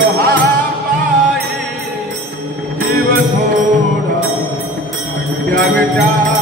तो पाई जीव थोड़ा क्या बेटा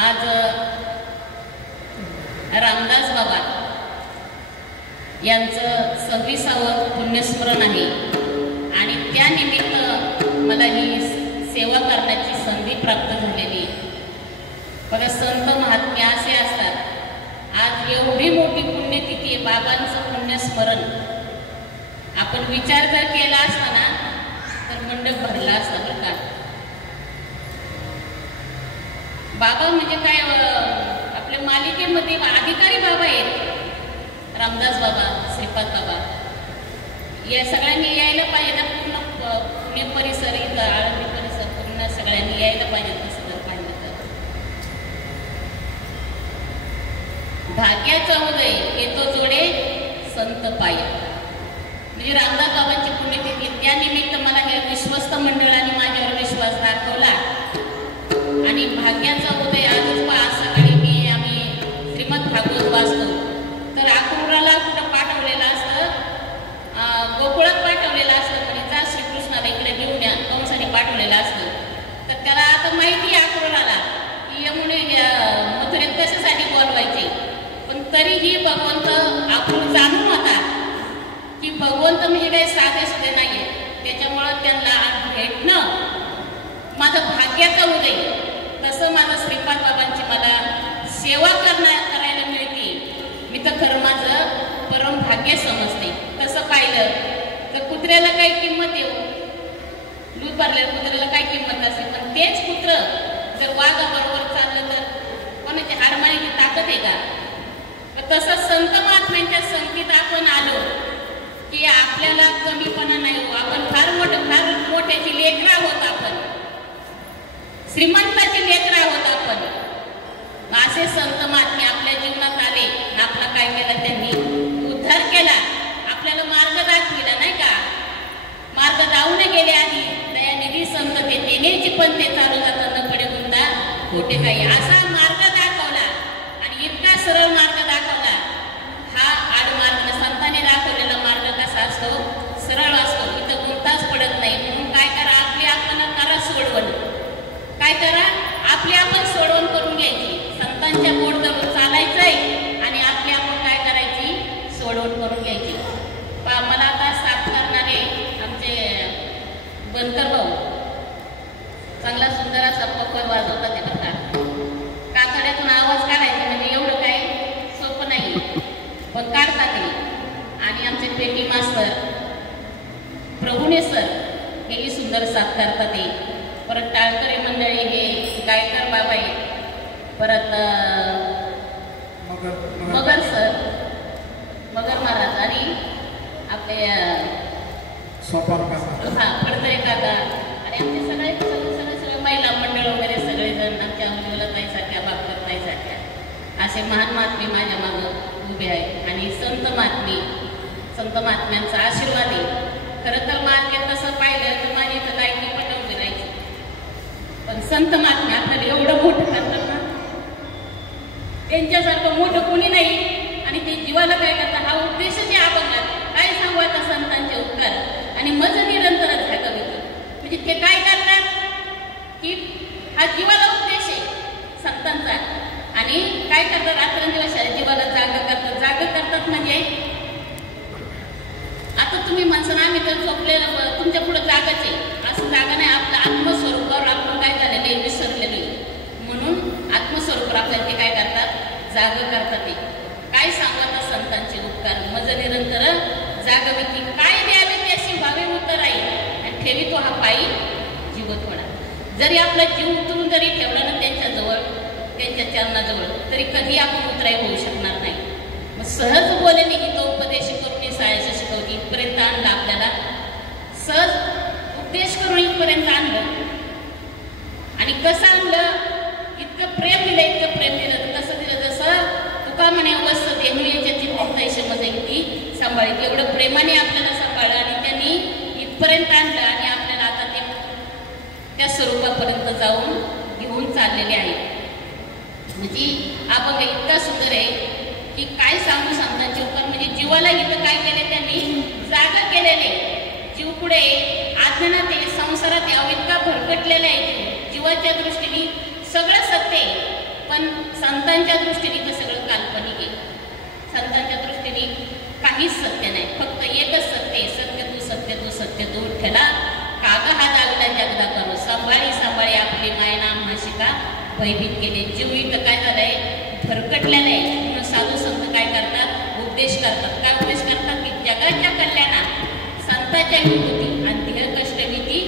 आज रामदास बाबा यांचं 26वे पुण्यस्मरण आहे आणि त्यानिमित्त मला ही सेवा करण्याची संधी प्राप्त झालेली. बघा, संत महात्मे असे असतात. आज एवढी मोठी पुण्यतिथी आहे, बाबांचं पुण्यस्मरण. आपण विचार जर केला असता ना तर मंडप भरला असता. बरं का, बाबा म्हणजे काय, आपल्या मालिकेमध्ये अधिकारी बाबा आहेत. रामदास बाबा, श्रीपाद बाबा, या सगळ्यांनी यायला पाहिजे ना. पूर्ण पुणे परिसर, इथं आळंदी परिसर पूर्ण सगळ्यांनी यायला पाहिजे. तसं जर पाहिलं तर भाग्याचा उदय येतो जोडे संत पायी, म्हणजे रामदास बाबांची पुण्यतिथी. त्यानिमित्त मला हे विश्वस्त मंडळाने माझ्यावर विश्वास दाखवला आणि भाग्याचा उदय आजच सकाळी आम्ही श्रीमद भागवत वाचतो तर अक्रूराला कुठं पाठवलेलं असतं, गोकुळात पाठवलेलं असतं. म्हणजे जा श्रीकृष्णाला इकडे घेऊन या, कंसाने पाठवलेलं असतं. तर त्याला आता माहिती आहे अक्रूराला की यमुने मथुरेत कशासाठी बोलवायचे, पण तरीही भगवंत अक्रूर जाणून होता की भगवंत म्हणजे काही साधे सुधे नाहीये. त्याच्यामुळं त्यांना भेटणं माझं भाग्याचं उदय. तसं माझं श्रीपाद बाबांची मला सेवा करायला मिळते, मी तर खरं माझं परम भाग्य समजते. तसं पाहिलं तर कुत्र्याला काही किंमत येऊ, दूध भरलेल्या कुत्र्याला काही किंमत नसते, पण तेच कुत्र जर वाघाबरोबर चाललं तर कोणाची हाडमाळीची ताकद आहे का? तसं संत महात्म्यांच्या संगतीत आपण आलो की आपल्याला कमीपणा नाही हो. आपण फार मोठ्याची लेकरं आहोत, आपण श्रीमंताची लेकरं आहोत. आपण असे संत महात्मे आपल्या जीवनात आले, आपला काय केलं, त्यांनी उद्धार केला, आपल्याला मार्ग दाखविला नाही का. मार्ग दावून गेले आधी दयानिधी संत ते तेनेची पण ते चालू जातात कडे गुंडा खोटे काही, असा मार्ग दाखवला आणि इतका सरळ मार्ग दाखवला. हा आडमार्ग संतांनी दाखवलेला मार्ग कसा असतो, सरळ असतो, इथं गुंताच पडत नाही. म्हणून काय करा, आपली आपण करा सोडवण, काय करा आपली आपण सोडवण करून घ्यायची. संतांच्या पोट धरून चालायचंय आणि आपली आपण काय करायची, सोडवण करून घ्यायची. मला आता साथ करणारे आमचे बनकर भाऊ चांगला सुंदर असा पक्कड वाजवतात. ते बघा, कातड्यातून आवाज काढायचा म्हणजे एवढं काही सोपं नाही, पण काढतात ते. आणि आमचे पेटी मास्तर प्रभुने सर हेही सुंदर साथ करतात. ते परत टाळकरी मंडळी, हे गायकर बाबा आहे, परत मगर सर, मगर महाराज आणि आपले पडतळे काका आणि आमचे सगळे महिला मंडळ वगैरे सगळेजण, आमच्या मुलताईसारख्या, बापताईसारख्या असे महान महात्मे माझ्या मागं उभे आहेत. आणि संत महात्म्यांचा आशीर्वाद आहे. खरं तर मार्केट तसं पाहिलं तर माझी तर गायकी पटवून फिरायची, पण संत महात्मे आपल्याला एवढं मोठं करतात ना, त्यांच्यासारखं मोठं कोणी नाही. आणि ते जीवाला काय करतात, हा उद्देशच आहे अभंगात. काय सांगू आता संतांचे उपकार आणि मज निरंतरच ह्या कविता. म्हणजे ते काय करतात की हा जीवाला उद्देश आहे संतांचा, आणि काय करतात, रात्रंदिवस जीवाला जाग करतात. म्हणजे आता तुम्ही म्हणसान आम्ही तर झोपलेलं तुमच्या पुढे जागाच आहे, असं जागा नाही. आपलं आत्मस्वरूपावर आपण काय झालेलं आहे, विसरलेलं आहे. म्हणून आत्मस्वरूपावर आपल्याला ते काय करतात, जाग करतात. ते काय सांगू आता संतांचे उपकार, मज निरंतर जागविती, काय द्यावे त्याशी भावे उतराई आणि ठेवी तो हा पायी जीव थोडा. जरी आपला जीव उतरून जरी ठेवला ना त्यांच्याजवळ, त्यांच्या चरणाजवळ, तरी कधी आपण उतराई होऊ शकणार नाही. मग सहज बोलेने हितोपदेश करून सायाचं शिकवते, इथपर्यंत आणलं आपल्याला, सहज उपदेश करून इथपर्यंत आणलं. आणि कसं आणलं, इतकं प्रेम दिलं, इतकं प्रेम दिलं. तर कसं दिलं, जसं तुका म्हणे अवस्था देहुयाच्या चित्तैशमध्ये ती सांभाळली, एवढं प्रेमाने आपल्याला सांभाळलं आणि त्यांनी इथपर्यंत आणलं आणि आपल्याला आता ते त्या स्वरूपापर्यंत जाऊन घेऊन चाललेले आहे. म्हणजे अभंग इतका सुंदर आहे की काय सांगू संतांचे उपकार. म्हणजे जीवाला इथं काय केले, त्यांनी जागा केलेले. जीव पुढे अज्ञानात संसारात इतका भरकटलेला आहे, जीवाच्या दृष्टीने सगळं सत्य आहे. पण संतांच्या दृष्टीने तर सगळं काल्पनिक आहे. संतांच्या दृष्टीने काहीच सत्य नाही, फक्त एकच सत्य आहे. सत्य तू विठ्ठला कागा हा दागला जगदा करू सांभाळी सांभाळी आपली मायना म्हशिका भयभीत केले. जीव इथं काय झालंय भरकटलेलं आहे. म्हणून साधू संत काय करतात उपदेश करतात. काय उपदेश करतात की जगाच्या कल्याणात संतांच्या विभूती आणि देह कष्टभीती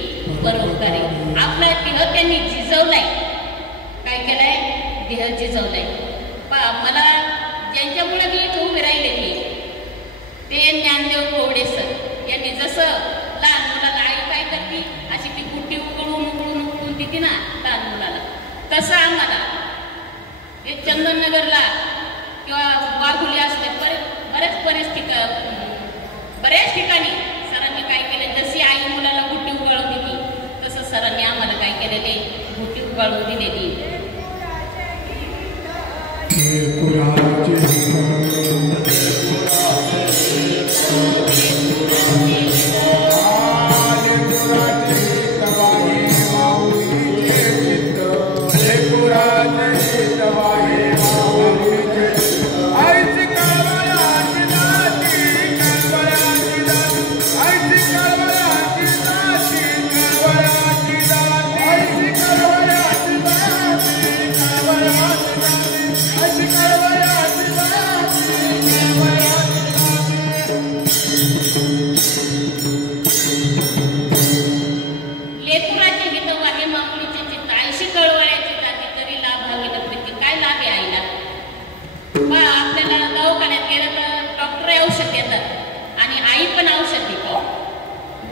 परोपकारी. आपला देह त्यांनी झिजवलाय. काय केलंय देह झिजवलाय. मला ज्यांच्यामुळे मी इथं उभी राहिलेली ते ज्ञानदेव कोवडे सर यांनी जसं लहान मुलाला आई काय करते अशी ती गुट्टी उकळून देते ना लहान मुलाला, तसं आम्हाला हे चंदननगरला किंवा वाघुली असले बऱ्याच ठिकाणी सरांनी काय केले, जशी आई मुलाला गुट्टी उगाळून दिली तसं सरांनी आम्हाला काय केलेले गुट्टी उगाळून दिलेली.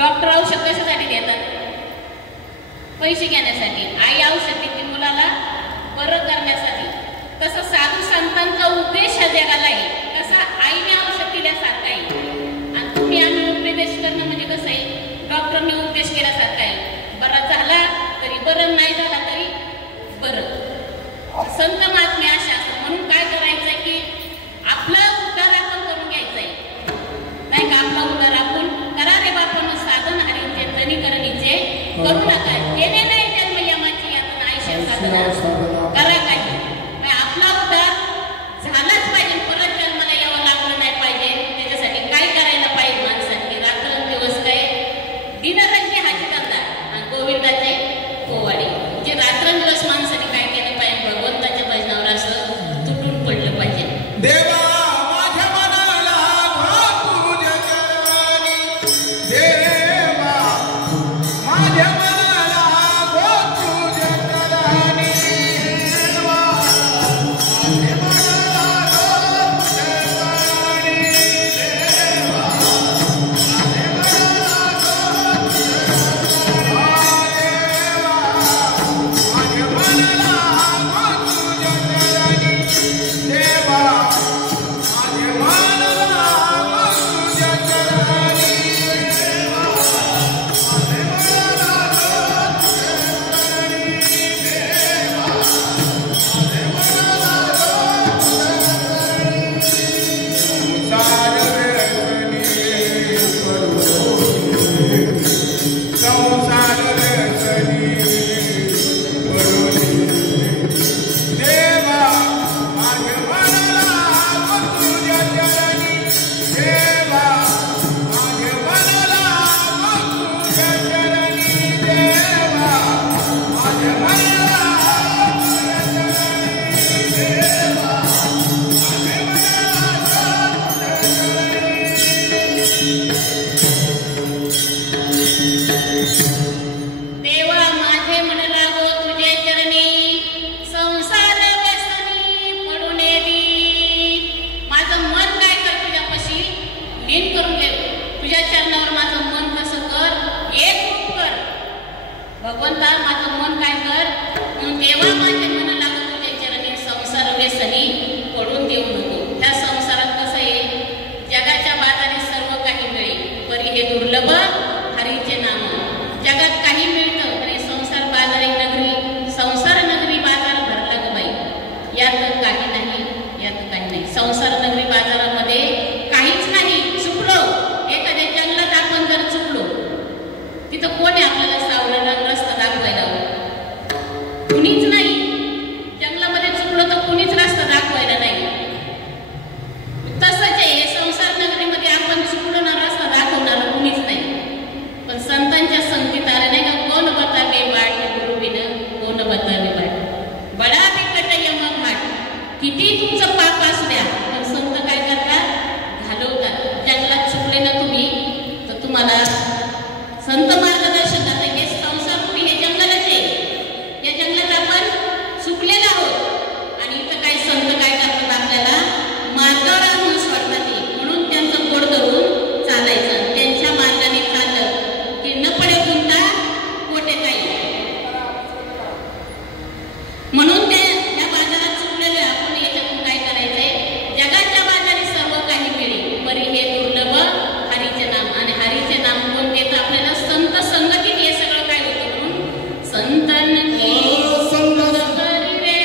डॉक्टर औषध कशासाठी देतात? पैसे घेण्यासाठी. आई औषध देते मुलाला बरं करण्यासाठी. तसं साधू संतांचा उद्देश हा जगाला आहे, तसा आईने औषध दिल्यासारखा आहे. आणि तुम्ही आम्ही उपदेश करणं म्हणजे कसं आहे, डॉक्टरने उपदेश केल्यासारखा आहे. बरा झाला तरी बरं, नाही झाला तरी बरं. संत महात्मे अशा असतात. म्हणून काय करायचंय की आपला उद्धार आपण करून घ्यायचंय, नाही का? आपला उद्धार आपण करा रे बापानं. साधन हरीचे धनीकरणीचे करू नका. केले नाही जन्म यमाची यातून आयुष्य साधना करा. काही आपला उद्धार झालाच पाहिजे. परत जन्माला यावं लागलं नाही पाहिजे. त्याच्यासाठी काय करायला पाहिजे माणसांनी? रात्रंदिवस काय दिनरंगी हाची धंदा आणि गोविंदाचे पोवाडे. म्हणजे रात्रंदिवस माणसाने काय केलं पाहिजे? भगवंताच्या भजनावर असं तुटून पडलं पाहिजे. देवा भगवंता माझं मन काय कर, देवा माझ्या मनाला तुझ्या चरणी संसार व्यसनी पडून देऊ नको. ह्या संसारात कसं आहे, जगाच्या बाजारी सर्व काही मिळेल, परी हे दुर्लभ हरीचे नाम. जगात काही मिळतं तरी संसार बाजारी नगरी, संसार नगरी बाजार भरला ग बाई. यात काही नाही, यात काही नाही. संसार नगरी बाजारामध्ये काहीच नाही. चुकलो एखाद्या जंगलात आपण जर चुकलो, तिथं कोणी आपल्याला सावलेला रस्ता दाखवायला? कुणीच नाही. जंगलामध्ये चुकलो किती तुमचं पाप असू द्या, पण संत काय करतात, घालवतात. जंगलात चुकले ना तुम्ही तर तुम्हाला संत मार्गदर्शन करतात. हे संसारपुरी हे जंगलच आहे, या जंगलात आपण चुकलेलो आहोत आणि इथं काय संत काय करतात, आपल्याला मार्गावर आणून सोडतात. म्हणून त्यांचं गोड धरून चालायचं, त्यांच्या मार्गाने चाललं की न पडे गुंता कोटे काही. म्हणून त्या बाजारात चुकलेलं आपण याच्यातून काय करायचंय, जगाच्या बाजारी सर्व काही मिळेल बरी हे दुर्लभ हरीचे नाम. आणि हरीचे नाम कोणते तर आपल्याला संत संगतीत हे सगळं काय होतं. म्हणून संतन की संगत करी रे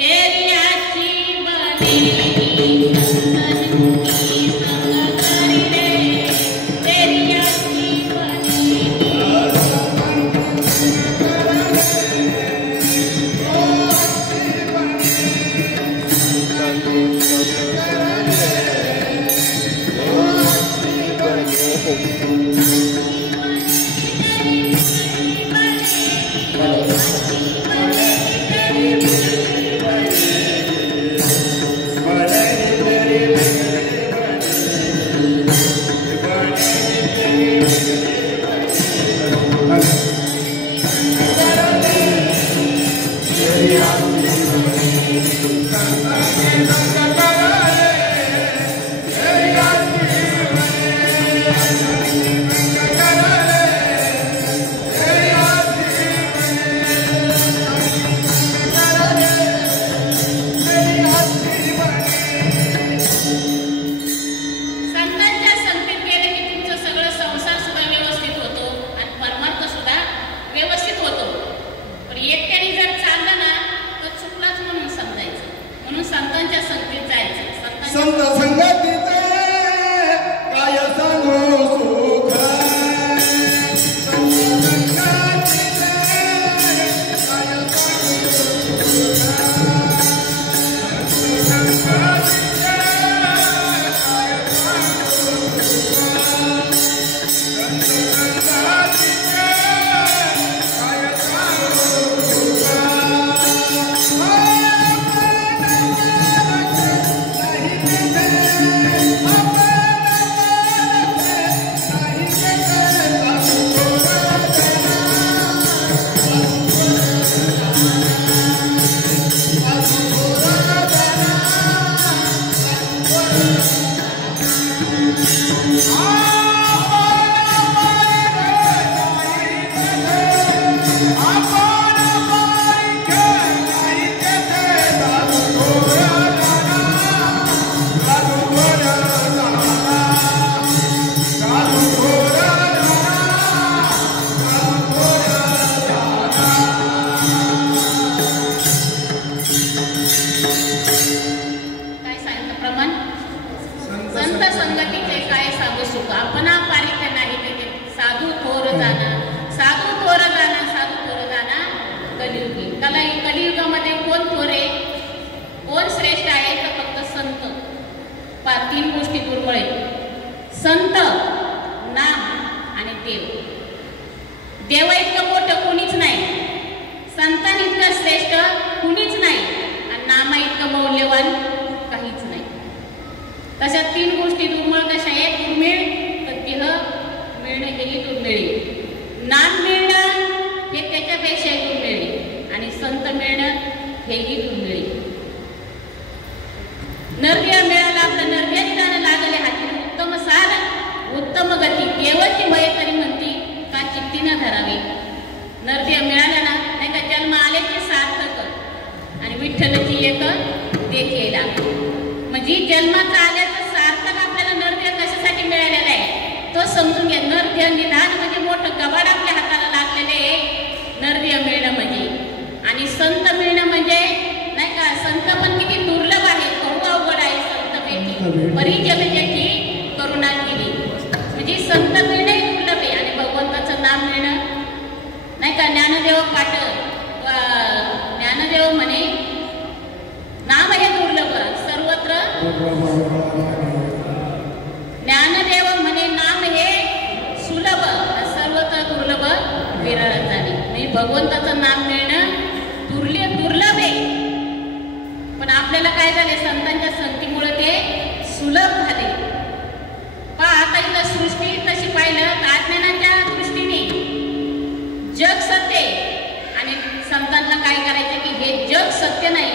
तेरी आची बनी, संतन की संगत करी रे तेरी आची बनी. संत संगतीचे काय सांगू सुख, संत संगतीचे काय सांगू सुख, संत संगतीचे काय सांगू सुख, संत संगतीचे काय सांगू सुख. कलियुगामध्ये कोण थोरे कोण श्रेष्ठ आहे तर फक्त संत. तीन गोष्टी दुर्मिळ आहेत, संत, नाम आणि देव. देव इतकं मोठं कुणीच नाही, संतान इतकं श्रेष्ठ कुणीच नाही आणि नामा इतकं मौल्यवान काहीच नाही. तशा तीन गोष्टी दुर्मिळ कशा आहेत, दुर्मिळ तर देह मिळणं हेही दुर्मिळ, नाम मिळणं हे त्याच्यापेक्षा दुर्मिळ आणि संत मिळणं हेही दुर्मिळ. नरदेह मिळाला आपलं नरदेह जाणं लागले हाती उत्तम सार उत्तम गती देवाची मय तरी म्हणती का चित्तीनं धरावी. नरदेह मिळाला ना नाही का जन्म आल्याचे सार्थक आणि विठ्ठलची एक देखीला म्हणजे जन्माचा आल्याचं सार्थक आपल्याला नरदेह कशासाठी मिळालेला आहे तो समजून घ्या. नरदेह निधान म्हणजे मोठं कबाड आपल्या हाताला लागलेले नरदेह मिळणं म्हणजे आणि संत मिळणं म्हणजे नाही का संत पण किती दुर्लभ आहे, खूप अवघड आहे. संत भेटी बरी जगजगी करुणा केली म्हणजे संत मिळणं दुर्लभ आहे आणि भगवंताचं नाम मिळणं नाही का. ज्ञानदेव पाठ ज्ञानदेव म्हणे नाम हे दुर्लभ सर्वत्र, ज्ञानदेव म्हणे नाम हे सुलभ सर्वत्र दुर्लभ विरळ झाले. म्हणजे भगवंताचं नाम मिळणं दुर्लभ आहे पण काय झाले, संतांच्या संगतीमुळे ते सुलभ झाले. पहा आता इथं सृष्टी तशी पाहिलं तर अज्ञानाच्या दृष्टीने जग सत्य आणि संतांना काय करायचं की हे जग सत्य नाही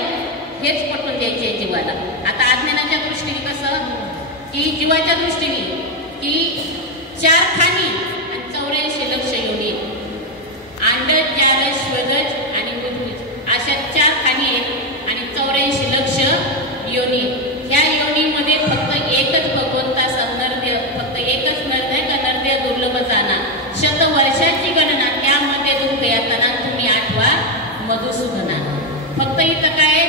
हेच पटवून द्यायचे जीवाला. आता अज्ञानाच्या दृष्टीने कसं की जीवाच्या दृष्टीने की 4 खाणी आणि 84 लक्ष योनी, अंडज, जारज, श्वेदज आणि बुधबुज अशा 4 खाणी आहेत आणि 84 लक्ष योनी. ह्या योनीमध्ये फक्त एकच भगवंताचा नरदेव, फक्त एकच नरदेव का नरदेव दुर्लभ जाणा, शतवर्षाची गणना त्यामध्ये दुःख येताना तुम्ही आठवा मधुसूदना. फक्त इथं काय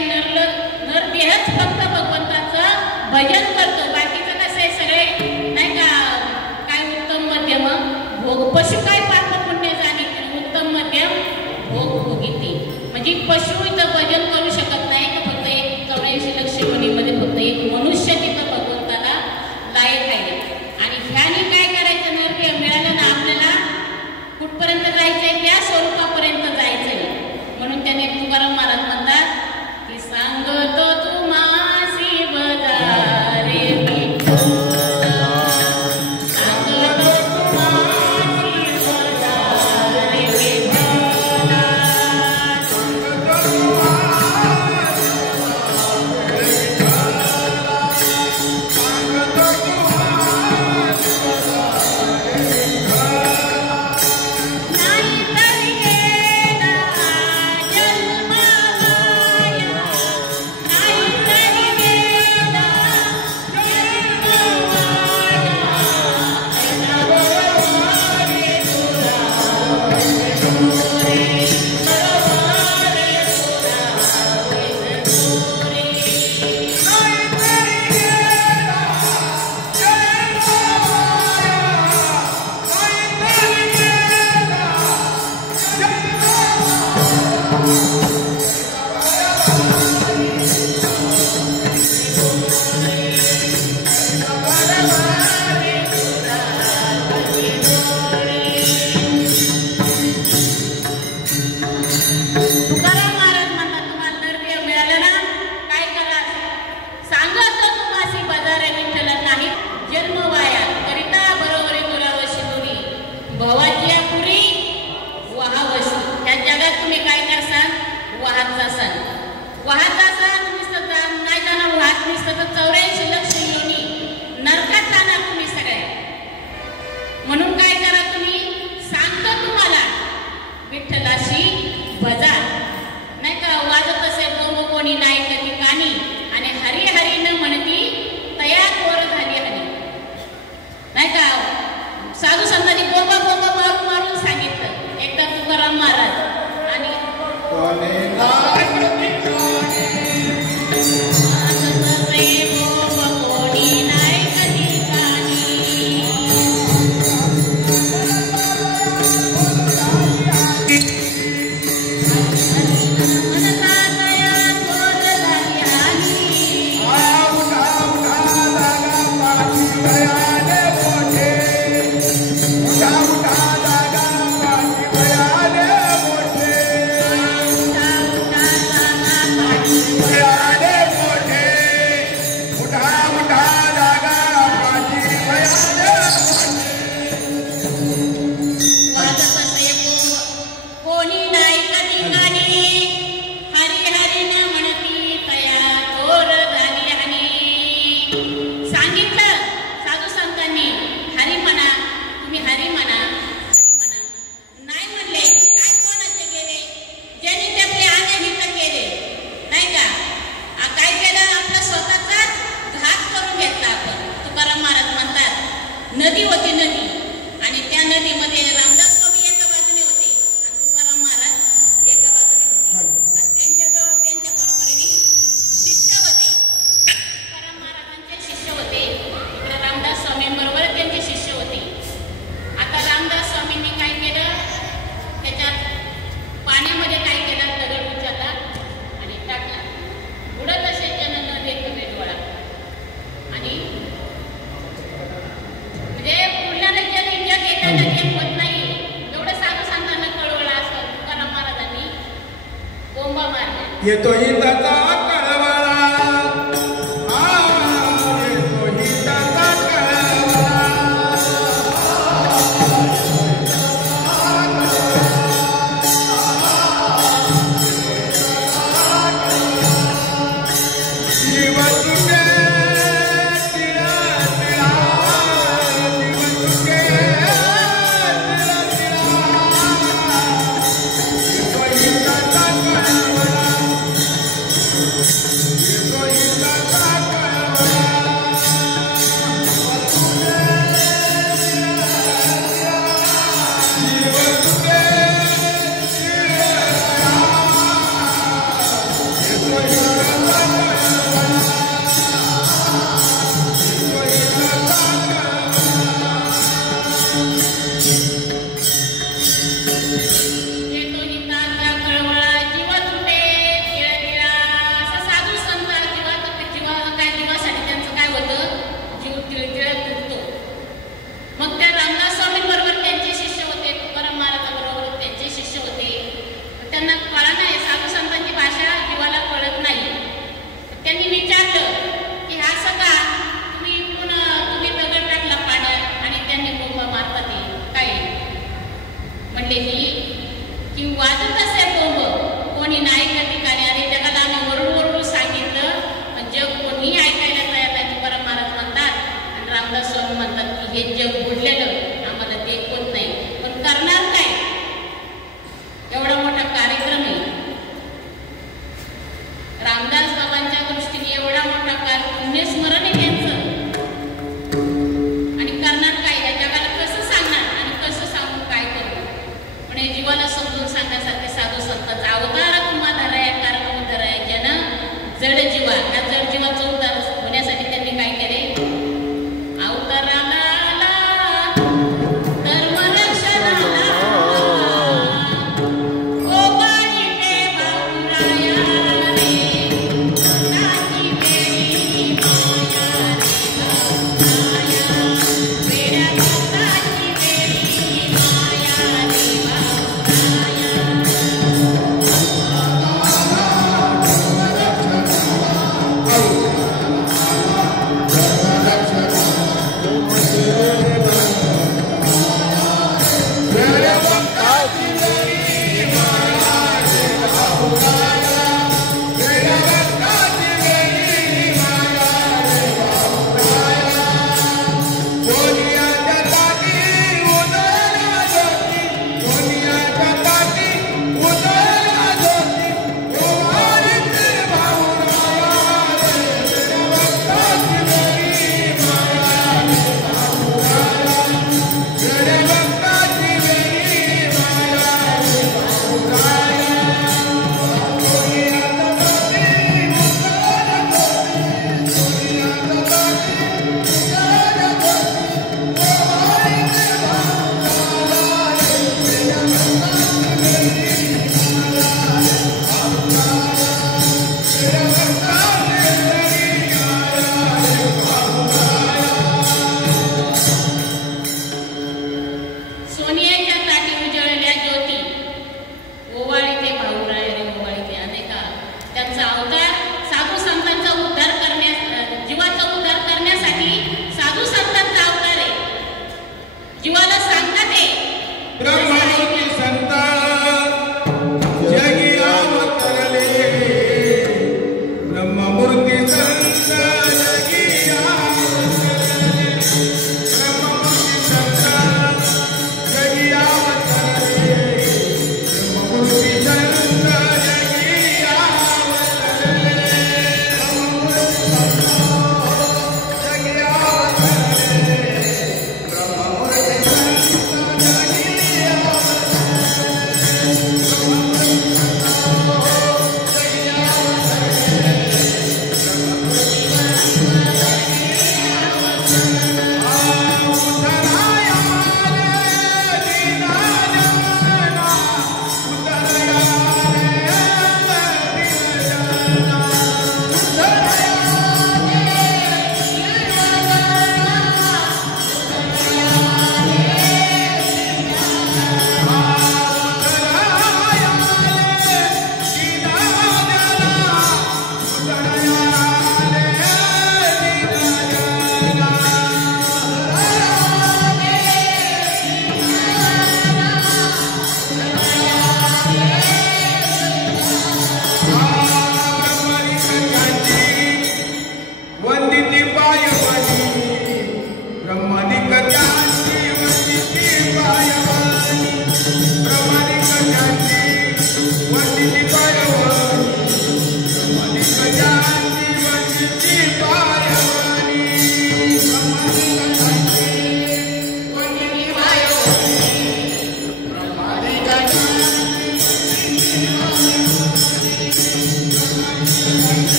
नरदेहच फक्त भगवंताचं भजन करतो. बाकीचं कसं आहे सगळे नाही का काय उत्तम मध्यम भोग, पशु काय पाप पुण्य जाणे उत्तम मध्यम भोग भोगिते. म्हणजे पशु इथं भजन करू शकत नाही का फक्त एक 84 लक्ष योनीमध्ये फक्त एक मनुष्य तिथं भगवंताला लायक आहे. आणि ह्याने काय करायचं, नरदेह मिळालं ना आपल्याला कुठपर्यंत जायचंय, त्या स्वरूपापर्यंत जायचंय. म्हणून त्याने तुकाराम महाराज म्हणतात की सांगतो तुम्हासी बदारे नदी होती नदी आणि त्या नदीमध्ये रामदास स्वामी एका बाजूने होते आणि तुकाराम महाराज एका बाजूने होते आणि त्यांच्याजवळ त्यांच्या बरोबरीने शिष्य होते. तुकाराम महाराजांचे शिष्य होते, इकडे रामदास स्वामींबरोबर त्यांचे शिष्य होते. आता रामदास स्वामींनी काय केलं, त्याच्यात पाण्यामध्ये काय केलं, दगड उचलला आणि टाकला. बुडत असे जन न देत डोळा आणि पूर्ण जग येताना जग होत नाही एवढं साधू संतांना कळवलं असं तुकाराम महाराजांनी बोंबा मारल्या. येतो त्याचा कळवळा पुण्यस्मरण आहे त्यांचं. आणि करणार काय, या जगाला कसं सांगणार आणि कसं सांगून काय करू. पण हे जीवाला समजून सांगण्यासारखे साधू संतांचा अवतार तुम्हा धराया कारण धराया जन जड जीवा. या जड जीवाचा उद्धार होण्यासाठी त्यांनी काय केले, अवताराला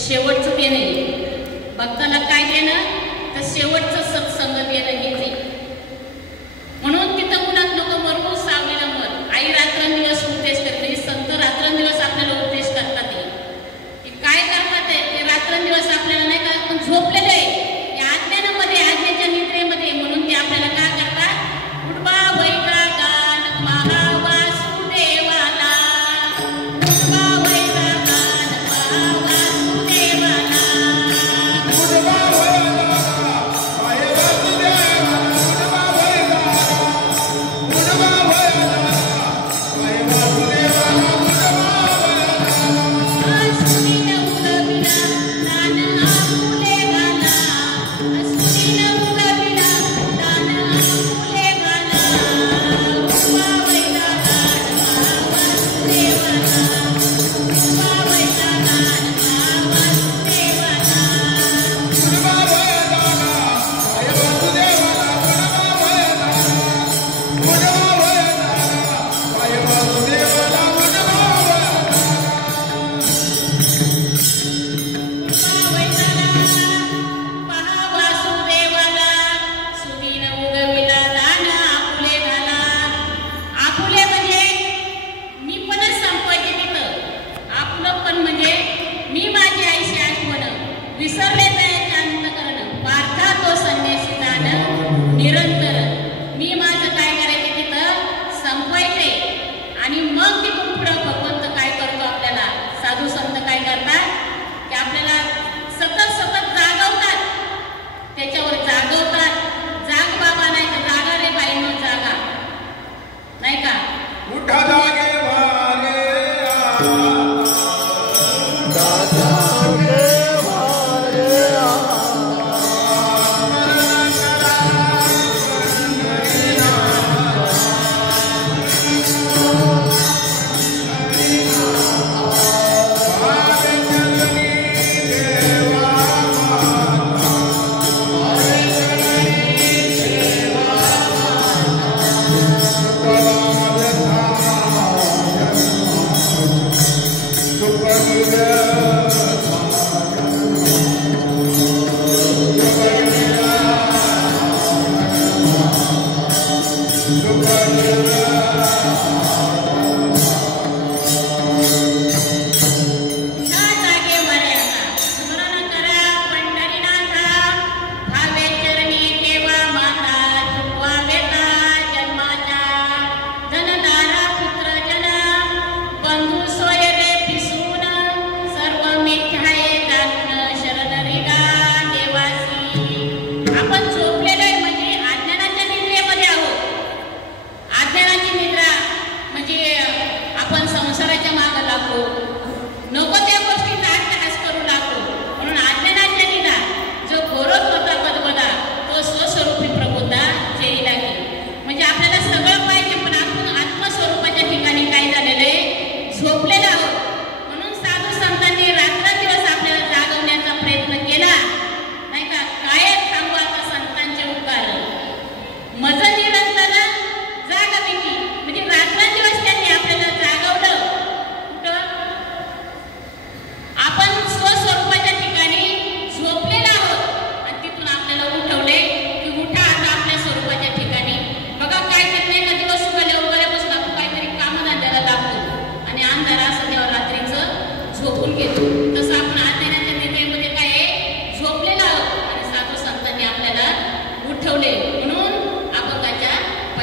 शेवटचं ते नाही, भक्ताला काय देणं तर शेवटचं सत्संग देणं हेच आहे. म्हणून तिथं कुणात नको मरू,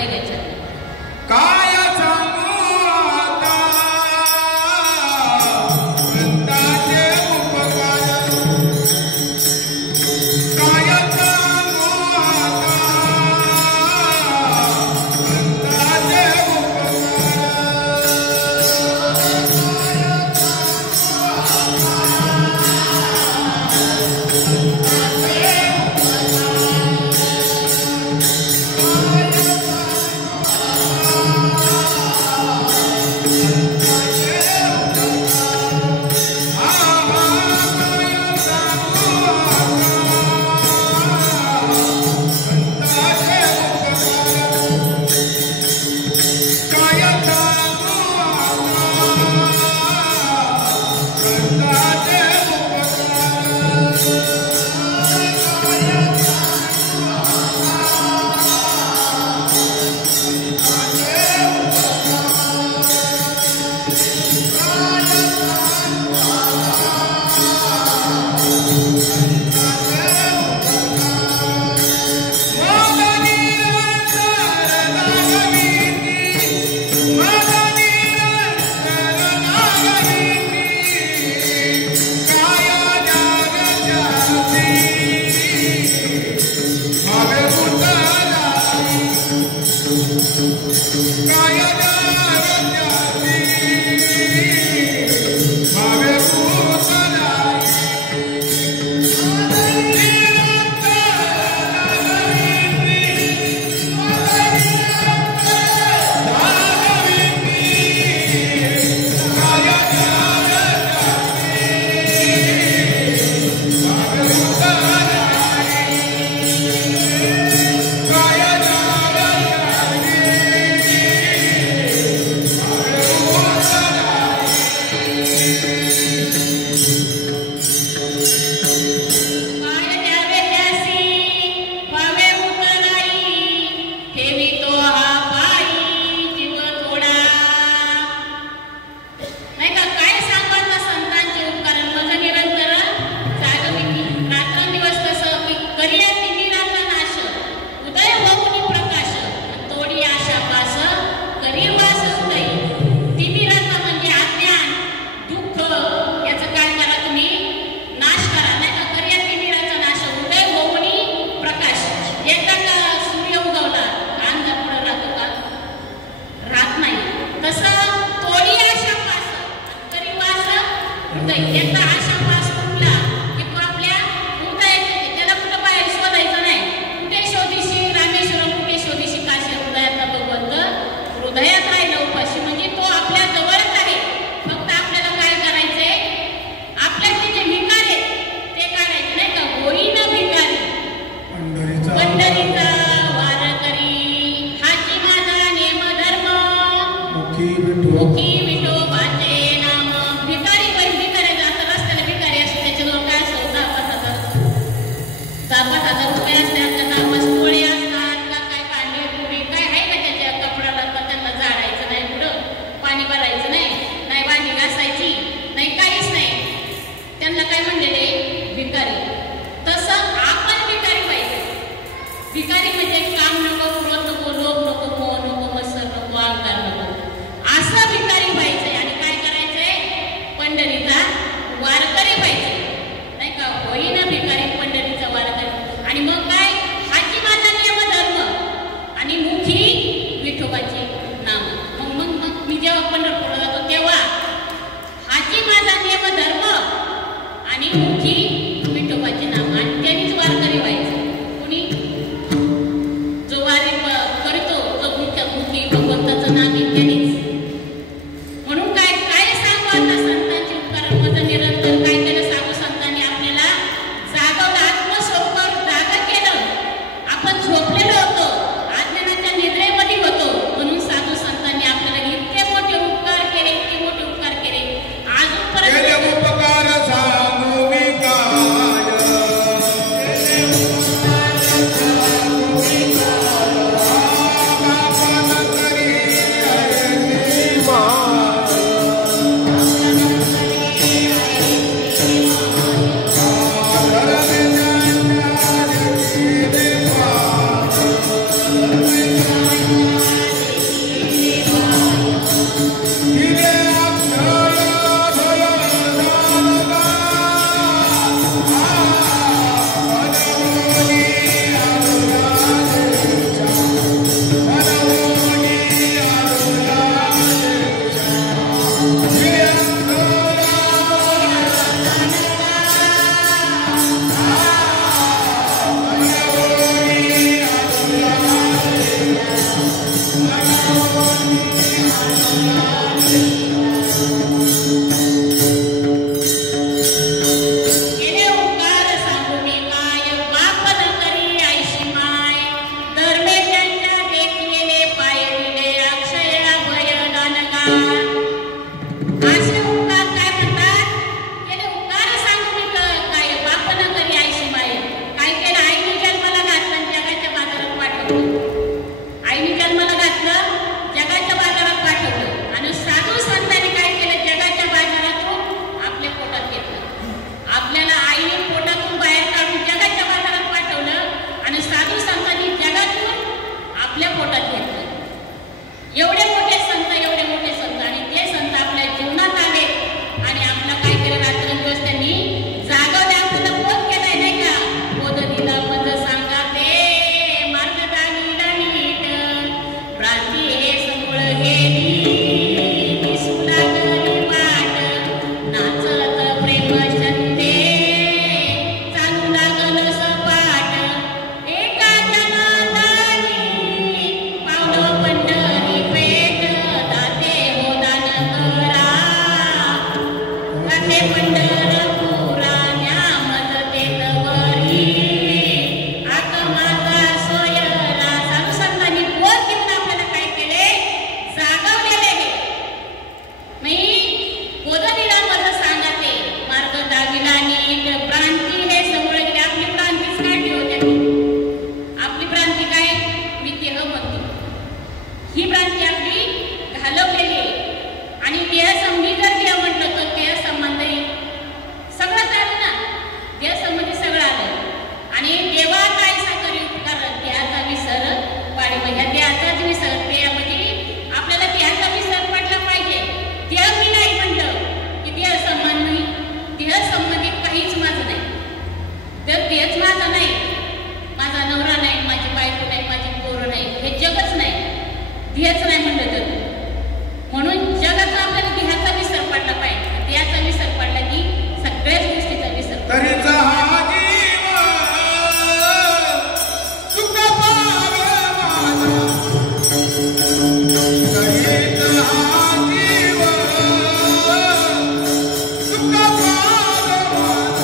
आहे त्याच्यात. काय सांगू आता वृंदाचे उपकार, काय सांगू आता वृंदाचे आपण झोपलेलो होतो, अज्ञानाच्या पोटात घेतलं. एवढे मोठे संत आणि ते संत आपल्या जीवनात आले आणि आपला काय केलं, रात्रंदिवस त्यांनी जागवले, आपल्याला बोध केलाय नाही का. बोध दिला मज सांगा ते मार्ग दानिला नीट, भ्रांती हे समूळ गेली दिसू लागली वाट, नाचत प्रेम छंदे चालू लागल सपाट, एका जनादानी पावलं पंढरी पेठ, दाते हो दान करा गाठे पंढरपुरा न्या मदतेत वरी, आक माझा सोयरा. साधू संतांनी बोध घेऊन आपल्याला काय केले, जागवलेले हे. मी बोध दिला मज सांगते मार्ग दाविला नीट, भ्रांती हे समोर गेले. आपली भ्रांतीच काढली होती. आपली भ्रांती काय, मी देह म्हणतो, ही भ्रांती आपली घालवलेली आहे. आणि देह संबंधी जर देह म्हटलं तर देह संबंधी सगळं आलं ना, देह संबंधी सगळं आलं. आणि देवा काय साखरी उपकार, देहाचा विसर पाडी. ह्या देहाचाच विसर, देहामध्ये आपल्याला देहाचा विसर पडला पाहिजे. देह मी नाही म्हटलं की देह संबंधित काहीच माझं नाही. तर देहच माझा नाही, माझा नवरा नाही, माझी बायको नाही, माझी पोरं नाही, हे जगच नाही, देहच नाही म्हणलं तर. म्हणून जगाचा आपल्याला देहाचा विसर पडला पाहिजे. देहाचा विसर पडला की सगळ्याच गोष्टीचा विसर पडला. तरीचा हा जीव सुख पावे माझा, तरीचा हा जीव सुख पावे माझा,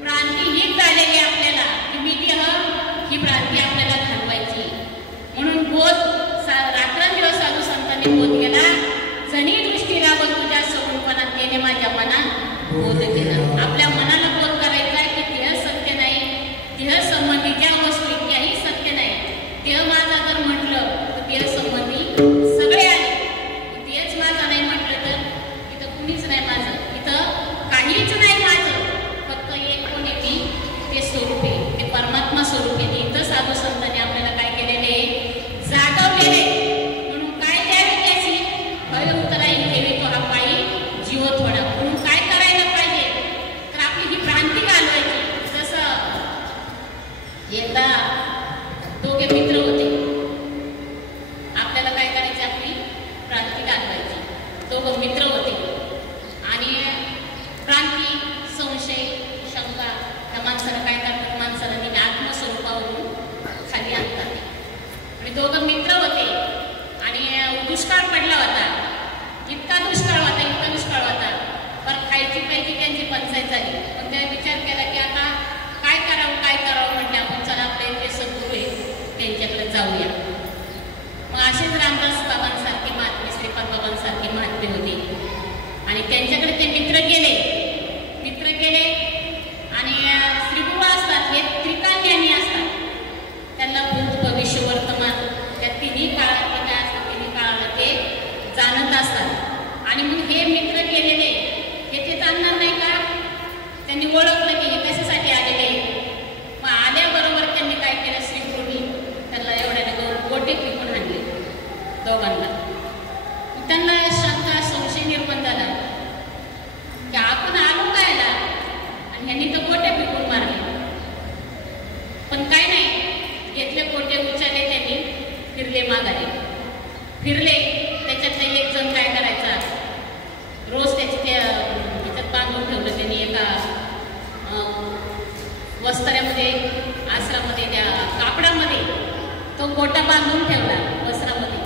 भ्रांती हीच झालेली आपल्याला की मी देह ही भ्रांती आपल्याला घालवायची. म्हणून बोध रात्रंदिवस साधू संतांनी बोध केला. जणी दृष्टी लागत तुझ्या सगुणपणात त्याने माझ्या मनात बोध केला. आपल्या मनाला बोध करायचा आहे की देह सत्य नाही, देह संबंधी ज्या वस्तू त्याही सत्य नाही. देह माझा जर म्हटलं तर देह संबंधी सगळे आले. देहच माझा नाही म्हटलं तर इथं कुणीच नाही माझं, इथं काहीच नाही माझं. फक्त एक कोण आहे मी, ते स्वरूप आहे, ते परमात्मा स्वरूप आहे. इथं साधू संतांनी आपल्याला काय केलेले, जागवलेले. म्हणून काय द्यावे त्याची भय उतराई ठेवी तो हा पायी जीव थोडा. म्हणून काय करायला पाहिजे, तर आपली ही भ्रांती घालवायची. जसं एकदा दोघे मित्र होते, आपल्याला काय करायचे, आपली भ्रांती घालवायची. दोघं मित्र होते आणि भ्रांती, संशय, शंका त्या माणसाला काय करतात, माणसाला तिने आत्मस्वरूपावरून खाली आणतात. आणि दोघं मित्र होते आणि दुष्काळ पडला होता. इतका दुष्काळ होता, पण खायची प्यायची त्यांची पंचायत झाली. पण त्याने विचार केला की आता काय करावं म्हटलं आपण, चला आपल्या इथे सद्गुरू आहे त्यांच्याकडे वस्त्रामध्ये आसरामध्ये त्या कापडामध्ये तो गोटा बांधून ठेवला वस्त्रामध्ये.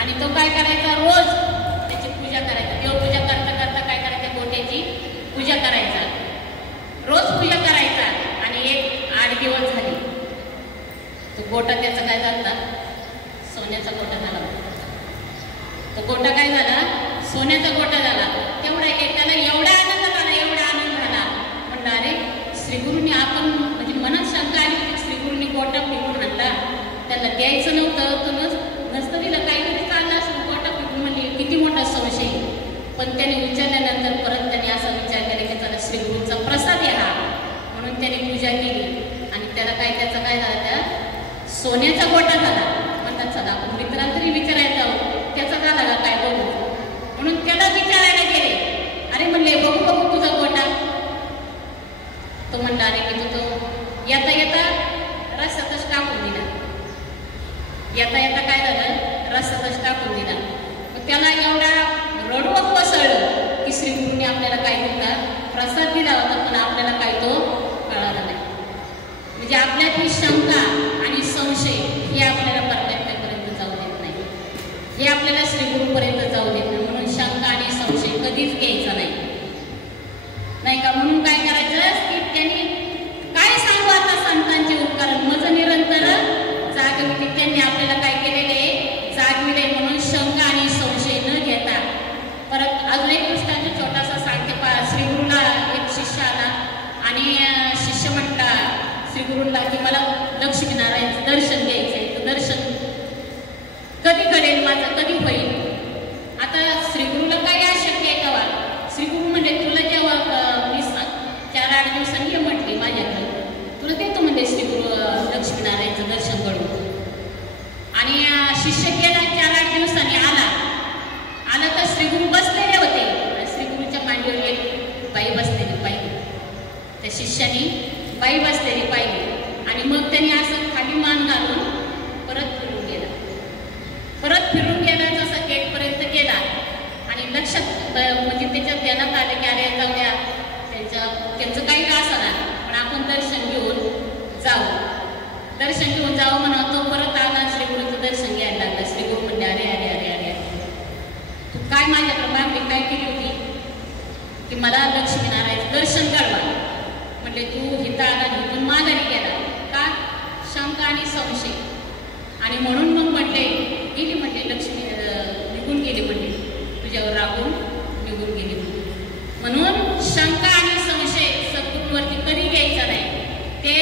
आणि तो काय करायचा, रोज त्याची पूजा करायचा. देवपूजा करता करता काय करायचं, गोट्याची पूजा करायचा, रोज पूजा करायचा. आणि एक 8 दिवस झाले तो गोटा त्याचा काय झाला, सोन्याचा गोटा झाला. तो गोटा काय झाला, सोन्याचा गोटा झाला. तेवढा एक त्याला एवढा आनंद झाला, एवढा आनंद झाला. म्हणलं अरे श्रीगुरूंनी आपण म्हणजे मनात शंका आली की श्रीगुरूंनी गोटा पिकून आणला, त्यांना द्यायचं नव्हतं तर नसतं दिलं, काहीतरी चाललं असं. गोटा पिकून म्हणली किती मोठा संशय. पण त्याने विचारल्यानंतर परत त्याने असा विचार केला की त्याला श्रीगुरूंचा प्रसाद आहे हा, म्हणून त्याने पूजा केली. आणि त्याला काय त्याचा काय झाला, त्या सोन्याचा गोटा झाला. म्हणतात चला आपण मित्रांना तरी विचारायचं आहोत त्याचा झाला का काय बघू. म्हणून त्याला विचारायला गेले. अरे म्हणले बघू बघू तुझा गोटा. तो म्हणला अरे की तो येता येता रस्त्यातच टाकून दिला. येता येता काय झालं, रस्त्यातच टाकून दिला. मग त्याला एवढा रडवत बसळलं की श्रीगुरूंनी आपल्याला काय दिला, प्रसाद दिला होता पण आपल्याला काय तो कळाला नाही. म्हणजे आपल्यातली शंका आणि संशय हे आपल्याला परमेश्वरापर्यंत जाऊ देत नाही, हे आपल्याला श्रीगुरूपर्यंत जाऊ देत नाही. म्हणून शंका आणि संशय कधीच घ्यायचा नाही का. म्हणून काय करायचं की त्यांनी काय सांगू आता संतांचे उपकार, मज निरंतर जागविते. त्यांनी आपल्याला काय केलेले, जागविले. म्हणून शंका आणि संशय न घेता. परत अजून एक दृष्टांत छोटासा सांगते. श्रीगुरूला एक शिष्य आला आणि शिष्य म्हटला श्रीगुरूंना की मला लक्ष्मीनारायणचं दर्शन घ्यायचंय, तर दर्शन कधी घडेल माझं, कधी होईल. आता श्रीगुरूला काय अशक्य आहे तेव्हा. श्रीगुरू म्हणजे तुला जेव्हा मी 4-8 दिवसांनी ये म्हटली माझ्याकडे, तुला देतो म्हणजे श्रीगुरू लक्ष्मीनारायणचं दर्शन घडून. आणि शिष्य गेला 4-8 दिवसांनी आला तर श्रीगुरू बसलेले होते. श्रीगुरूच्या मांडीवर एक बाई बसलेली पाहिली, त्या शिष्याने बाई बसलेली पाहिली. आणि मग त्यांनी असं खाली मान घालून परत फिरून गेला. जसं गेटपर्यंत गेला आणि लक्षात म्हणजे त्याच्यात ध्यानात आलं की अरे जाऊ द्या, त्यांचं काही असं ना, पण आपण दर्शन घेऊन जाऊ म्हणा. तो परत आला, श्रीगुरूचं दर्शन घ्यायला लागला. श्रीगुरू म्हणले अरे अरे अरे अरे तू काय माझ्याकडे मागणी काय केली होती की मला लक्ष्मीनारायणचं दर्शन घडवा. म्हणले तू हिता आला इथून माघारी गेला का, शंका आणि संशय. आणि म्हणून मग म्हटले गेली, म्हटले लक्ष्मी निघून गेली, म्हणले तुझ्यावर रागून निघून गेली. म्हणून शंका आणि संशय सद्गुरूवरती कधी घ्यायचा नाही. ते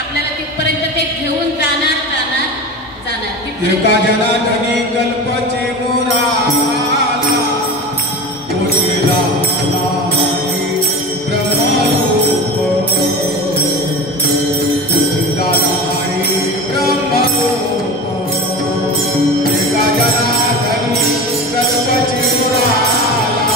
आपल्याला तिथपर्यंत ते घेऊन जाणार. एका जनाधनी कल्पचे मुराला कोटीला ब्रह्मरूप एका जनाधनी कल्पचे मुराला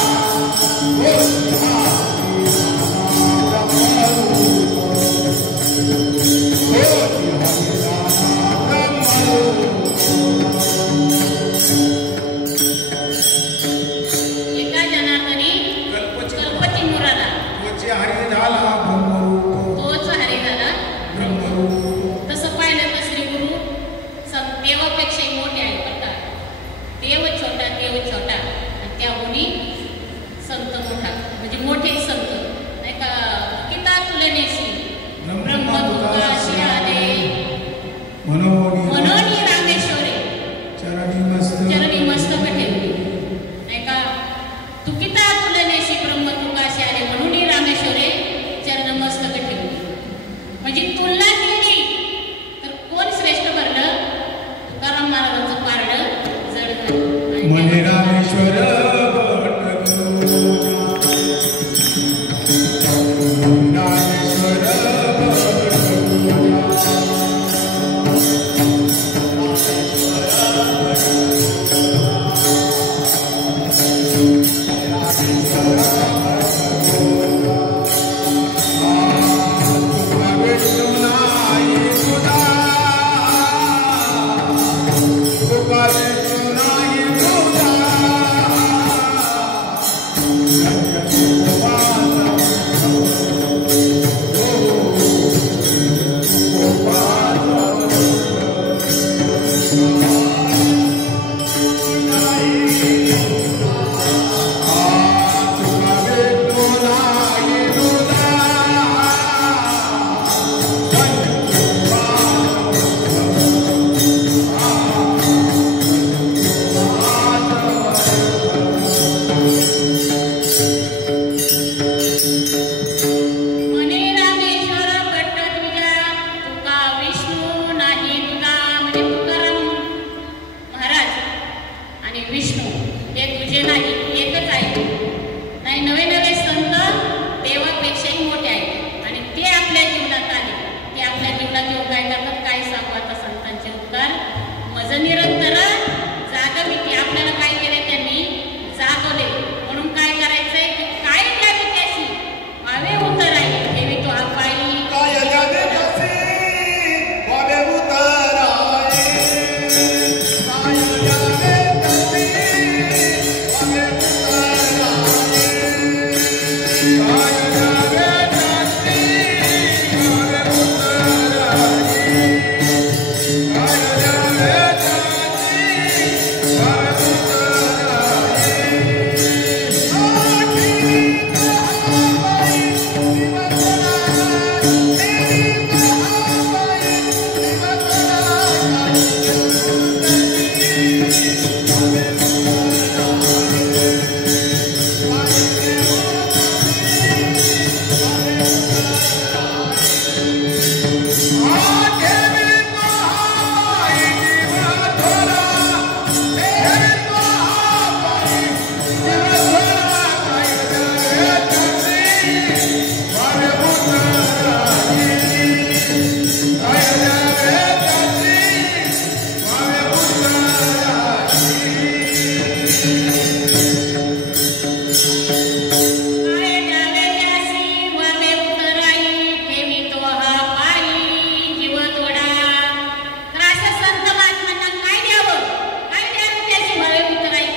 माझं निरंतर जागविती. आपल्याला काय केले त्यांनी जागवले. म्हणून काय करायचंय की काय द्यावे त्याशी व्हावे उतराई ठेवी तो अपाई. काय द्यावे त्याशी व्हावे उतराई. काय द्यावे त्याशी व्हावे उतराई.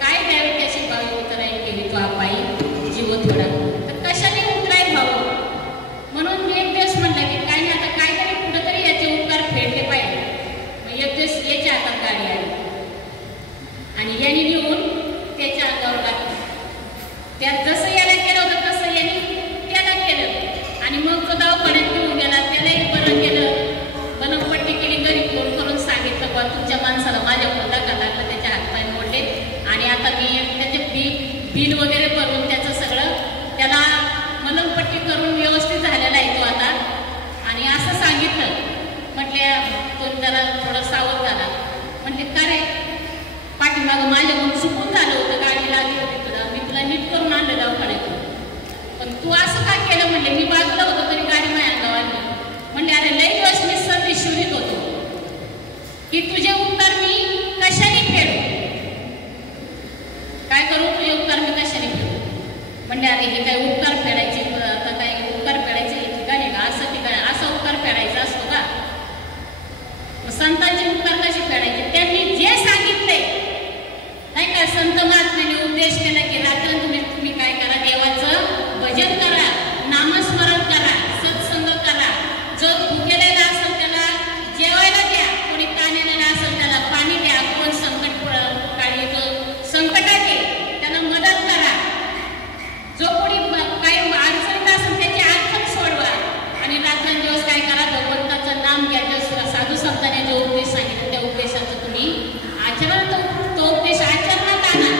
काय द्यावे त्याशी व्हावे उतराई. काय द्यावे थोडा तर कशाने उतराय भाऊ. म्हणून मी एक दिवस म्हटलं की काय नाही आता काय तरी जरा थोडं सावध झाला. म्हणले का रे, पाठीमागं माझ्याकडून चुकून झालं होतं, गाडी लागली होती तुला, मी तुला नीट करून आणलं दवाखान्यातून, पण तू असं का केलं? म्हणले मी बाजूला होतो तरी गाडी माझ्या अंगावर आली. म्हणले अरे लई दिवस मी संदेश शिवत होतो की तुझे उपकार मी कशाने फेडू, काय करू, तुझे उपकार मी कशाने फेडू. म्हणले अरे हे काय उपकार फेडायचे, आता काय उपकार फेडायचे ठिकाणी का, असं ठिकाणी असा उपकार फेडायचा असतो का? संतांचे उपकार कसे फेडायचे? त्यांनी जे सांगितले नाही का, संत महात्म्याने उपदेश केला की रात्र तुम्ही काय करा, देवाचं भजन करा, नामस्मरण करा, सत्संग करा, जो भुकेलेला असेल त्याला जेवायला द्या, कोणी ताणलेला असेल त्याला पाणी द्या, कोण काळी संकटात आहे त्यांना मदत करा, जो कोणी काही अडचणीत असेल त्याची अडचण सोडवा, आणि रात्रंदिवस काय करा, भगवंताचं नाम घ्या. साधू संतांनी जो उपदेश सांगितला त्या उपदेशाचं तुम्ही आचरण, तो उपदेश आचरणात आणा.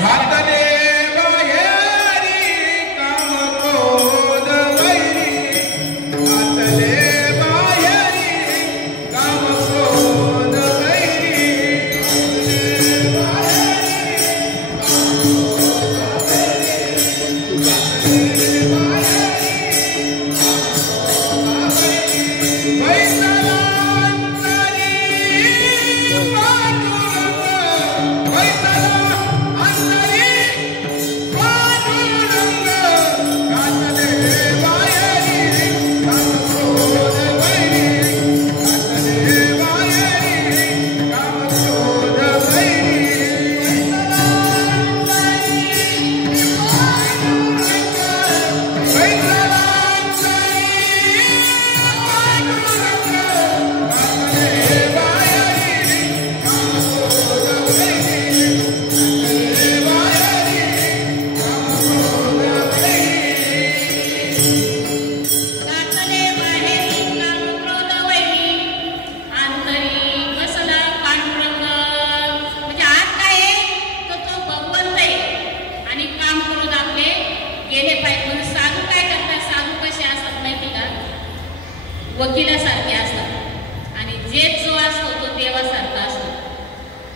घातले बाहेरी काम क्रोध वैरी घातले बाहेरी काम क्रोध वैरी घातले बाहेरी काम वकिलासारखे असतात आणि जे जो असतो तो देवासारखा असतो.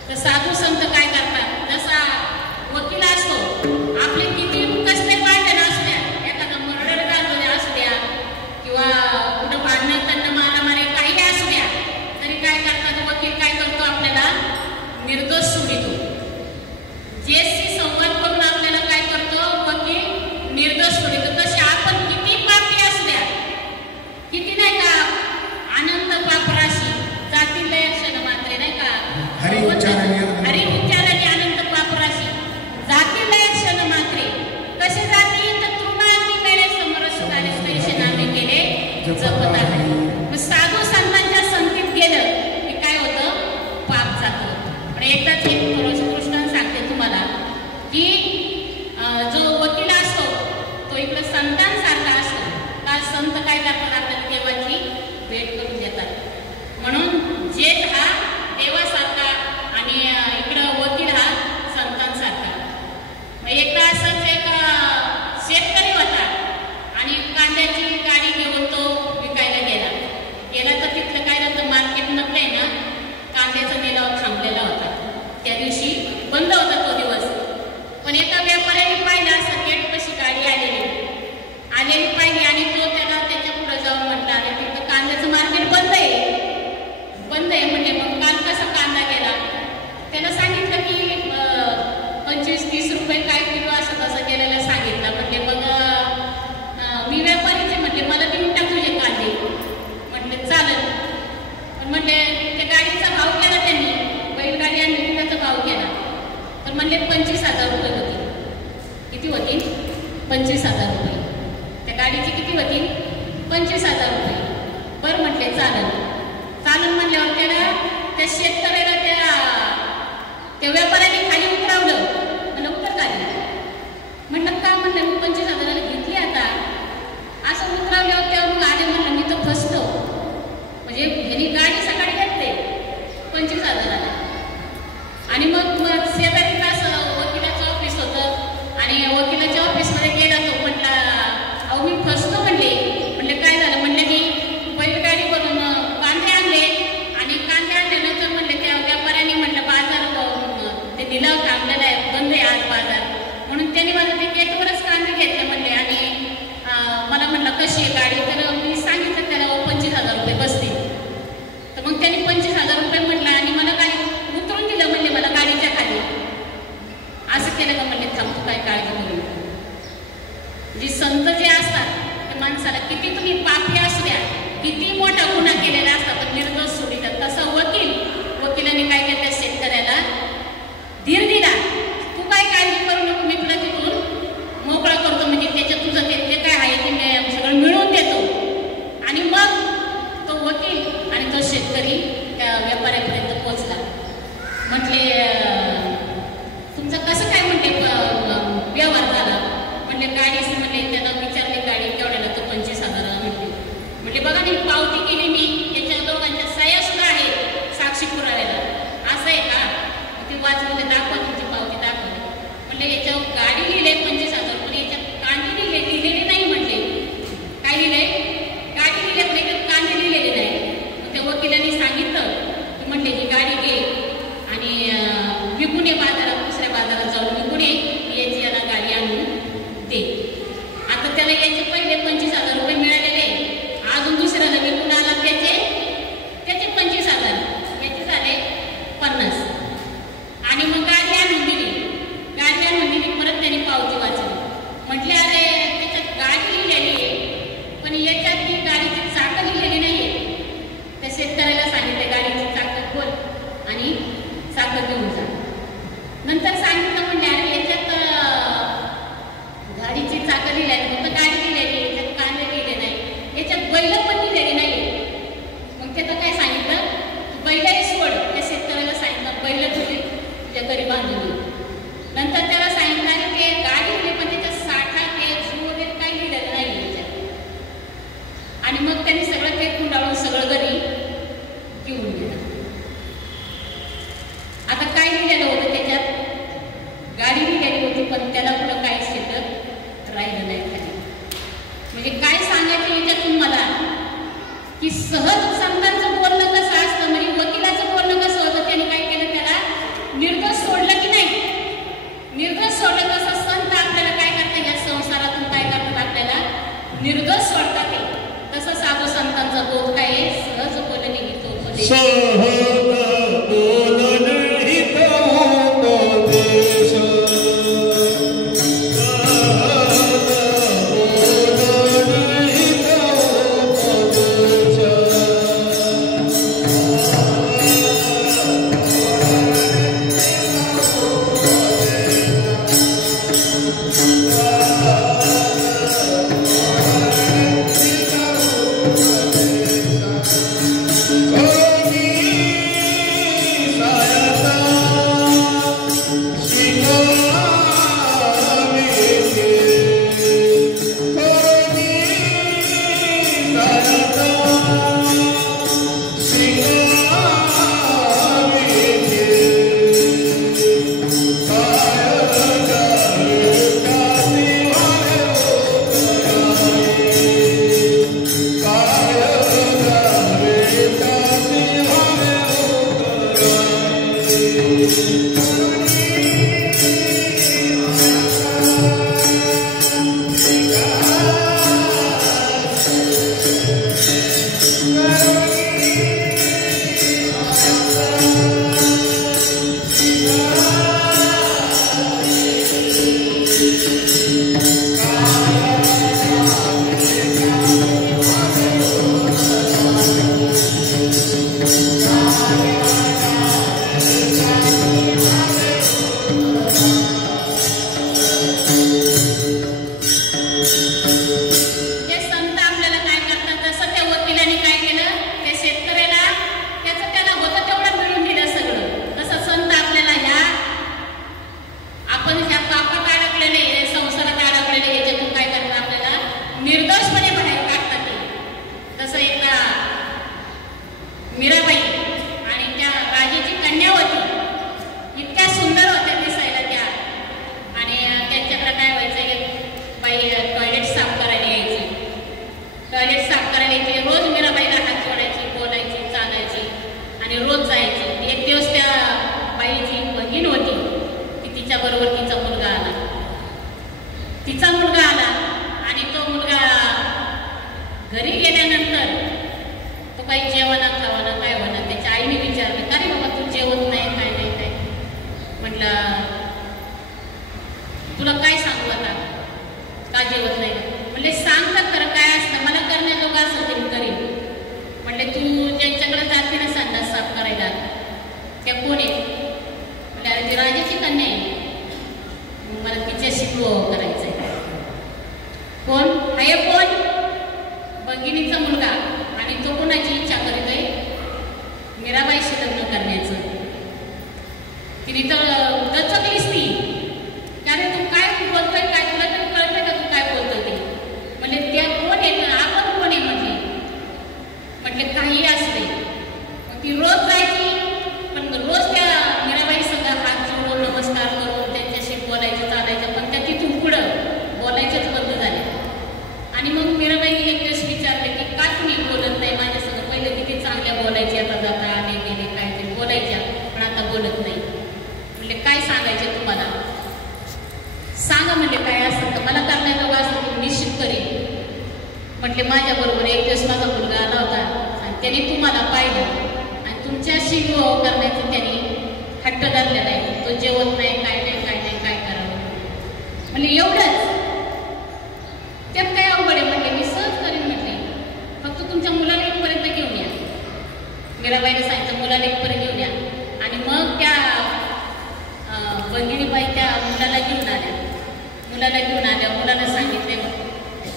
तर साधू संत काय करतात, जसा वकील असतो आपले किती कसले भांडण असू द्या, एखादा मर्डर झालेला असू द्या किंवा कुठं भांडणं त्यांना मारामारी काही असू द्या, तरी काय करतात वकील काय करतो, आपल्याला निर्दोष सोडितो. जेशी संवाद करून आपल्याला काय करतो वकील निर्दोष सोडितो. तसे आपण किती पापी असू द्या, किती नाही का अनंत पापराशी जातील क्षण मात्रे नाही का हरी उच्चाराने अनंत पापराशी जातील क्षण मात्रे कसे जातील तर तृणाग्नी मेळे समोर सुधारे पैसे नामे केले जपत आहे. साधू संतांच्या संगतीत गेलं की काय होतं, पाप जातं. पण एकदाच एक कृष्ण सांगते तुम्हाला की जो वकील असतो तो इकडे संतांसारखा असतो. का संत काय करतात, आपल्याला देवाची भेट करून देतात. म्हणून जेठ हा देवासारखा आणि इकडं वकील हा संतांसारखा. मग एकदा असंच एक शेतकरी होता आणि कांद्याची गाडी घेऊन तो विकायला गेला तर तिथलं काय झालं, मार्केटमधलं आहे ना कांद्याचा लिलाव थांबलेला होता. त्या दिवशी बंद होता तो दिवस. पण एका व्यापाऱ्याने पाहिलं असं गेट कशी गाडी आलेली पाहिली आणि तो त्याला त्याच्या पुढे जाऊन म्हटला, आणि तिथं कांद्याचं मार्केट बंद आहे म्हणजे मग काल कसा कांदा गेला. त्याला सांगितलं की 25-30 रुपये काय किलो असं तसं गेलेलं सांगितलं. म्हणजे मग मी व्यापारीचे म्हटले मला देऊन टाक तुझे कांदे. म्हटले चालेल. पण म्हटले त्या गाडीचा भाव केला त्यांनी, बैलगाडी आणि त्याचा भाव केला. पण म्हणले 25,000 रुपये होतील. किती होतील? 25,000 रुपये. त्या गाडीची किती होतील? 25,000 रुपये. बरं म्हटले चालेल म्हणल्यावर त्याला त्या शेतकऱ्याला त्या व्यापाऱ्याने खाली उतरवलं. म्हणलं उतर गाडी. म्हणलं का? म्हणलं मी 25,000 घेतली आता. असं उतरवल्यावर तेव्हा मग आले. म्हणलं मी तर फसतो. म्हणजे यांनी गाडी सकाळी घेतली 25,000 आणि मग शेजारी असं वकिलाचं ऑफिस होतं आणि वकिलाच्या ऑफिसमध्ये गेला तो. म्हटला अहो मी फसतो म्हणले. काय झालं? म्हणले मी बैलगाडी करून कांदे आणले आणि कांदे आणल्यानंतर म्हणले त्या व्यापाऱ्याने म्हटलं बाजार ते लिलाव थांबलेला आहे, बंद आहे आज बाजार. म्हणून त्यांनी माझं ते गेटवरच कांदे घेतले म्हणले. आणि मला म्हटलं कशी आहे गाडी? तर मी सांगितलं त्याला 25,000 रुपये बसतील. तर मग त्यांनी 25,000 रुपये म्हटलं आणि मला गाडी उतरून दिलं. म्हणले मला गाडीच्या खाली. असं केलं का? म्हणले थांबतो काय काळजी करून. जी संत जे असतात त्या माणसाला किती तुम्ही पापी असू द्या, किती मोठा गुन्हा केलेला असता पण निर्दोष सोडितात. तसं वकिलाने काय केलं, त्या शेतकऱ्याला धीर दिला. तू काय काळजी करू नको, मी तुला तिथून मोकळा करतो. म्हणजे त्याच्यात तुझं ते काय आहे ते सगळं मिळवून देतो. आणि मग तो वकील आणि तो शेतकरी त्या व्यापाऱ्यापर्यंत पोहोचला. म्हटले तुमचं कसं काय म्हणते व्यवहार झाला? म्हणजे गाडी म्हणले त्याला विचारले गाडी केवढ्याला? तर 25,000 म्हटले बघा मी पावती केली, मी त्याच्या दोघांच्या सह्या सुद्धा आहेत साक्षी पुराव्याला. असं आहे का? ती वाचमध्ये दाखवा तुमची पावती दाखवली. म्हणले नंतर सांगितलं म्हणजे अरे याच्यात गाडीची चाकं दिली आहे, फक्त गाडी दिलेली, याच्यात कांदे दिले नाही, याच्यात बैल पण दिलेली नाही. मग त्याचं काय सांगितलं, बैलही सोड. त्या शेतकऱ्याला सांगितलं बैल तुझ्या घरी बांधून देऊ. नंतर त्याला सांगितलं आणि ते गाडी दिली पण त्याच्यात साठा ते झू वगैरे काही दिलेलं नाही त्याच्यात. आणि मग त्यांनी सगळं ते कुंडाळून सगळं घरी घेऊन गेलं. आता काय दिलेलं होतं त्याच्यात, गाडी दिलेली होती पण त्याला कुठं काही शिल्लक राहिलं नाही खाली. म्हणजे काय सांगायचं याच्यातून मला की सहज संतांचं बोलणं कसं असतं, म्हणजे वकिलाचं बोलणं कसं होतं. त्याने काय केलं, त्याला निर्दोष सोडलं की नाही, निर्दोष सोडलं. तसं संत आपल्याला काय करतात, या संसारातून काय करतात, आपल्याला निर्दोष सोडतात. ते तसं साधू संतांचा बोध काय आहे, सहज बोलणे हितो उपदेश. म्हटले माझ्याबरोबर एक दिवस माझा मुलगा आला होता आणि त्याने तुम्हाला पाहिलं आणि तुमच्याशी विवाह करण्याचं त्याने हट्ट धरलेला आहे. तो जेवत नाही, काय नाही, काय नाही, काय करावं. म्हणजे एवढंच त्यात काय अवघड आहे. म्हटले मी सहज करीन. म्हटले फक्त तुमच्या मुलाला इथपर्यंत घेऊन या. मीराबाईने सांगितलं मुलाला इथपर्यंत घेऊन या आणि मग त्या मुलाला घेऊन आल्या मुलाला सांगितले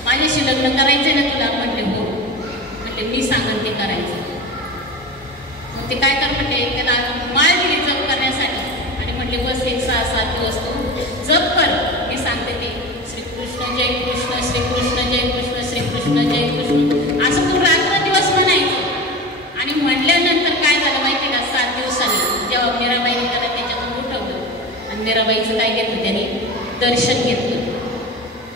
माझ्याशी लग्न करायचंय ना तुला? म्हणले हो. म्हणले मी सांगन ते करायचं. मग ते काय कर म्हणते त्याला माळ दिली जप करण्यासाठी आणि म्हणले बस एक 6-7 दिवस तू जप कर, मी सांगते ते श्रीकृष्ण जय कृष्ण श्रीकृष्ण जय कृष्ण श्रीकृष्ण जय कृष्ण असं तू रात्र दिवस म्हणायचं. आणि म्हणल्यानंतर काय झालं माहिती का? 7 दिवसांनी जेव्हा मीराबाईने त्याला त्याच्यातून उठवलं आणि मीराबाईचं काय घेतलं त्याने दर्शन घेतलं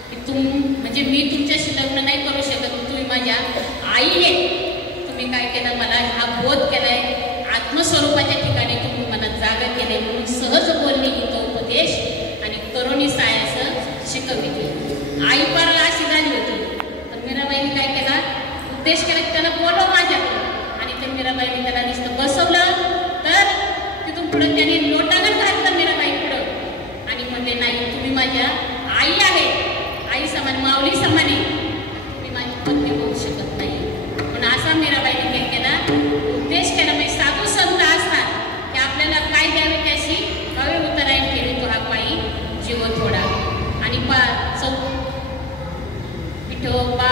की म्हणजे मी तुमच्याशी लग्न नाही करू शकत, तुम्ही माझ्या आई आहे. तुम्ही काय केलं मला हा बोध केलाय, आत्मस्वरूपाच्या ठिकाणी तुम्ही मला जागा केले म्हणून सहज बोलली गीतोपदेश आणि करुणी सायाचं शिकविली. आई पार अशी झाली होती पण मीराबाईने काय केला उद्देश केला की त्याला बोलव माझ्याकडे. आणि ते मीराबाईने त्याला नुसतं बसवलं तर तिथून पुढे त्याने लोटांगण घातलं मीराबाई पुढं आणि म्हणले नाही तुम्ही माझ्या आई आहे, आई समान माऊली समाने, तुम्ही माझी पत्नी होऊ शकत नाही. पण असा मीराबाईने काय केला उद्देश केला. म्हणजे साधू संत असतात की आपल्याला काय द्यावे त्याशी हवे उतरायला केली तो हा पायी जीव थोडा. आणि विठोबा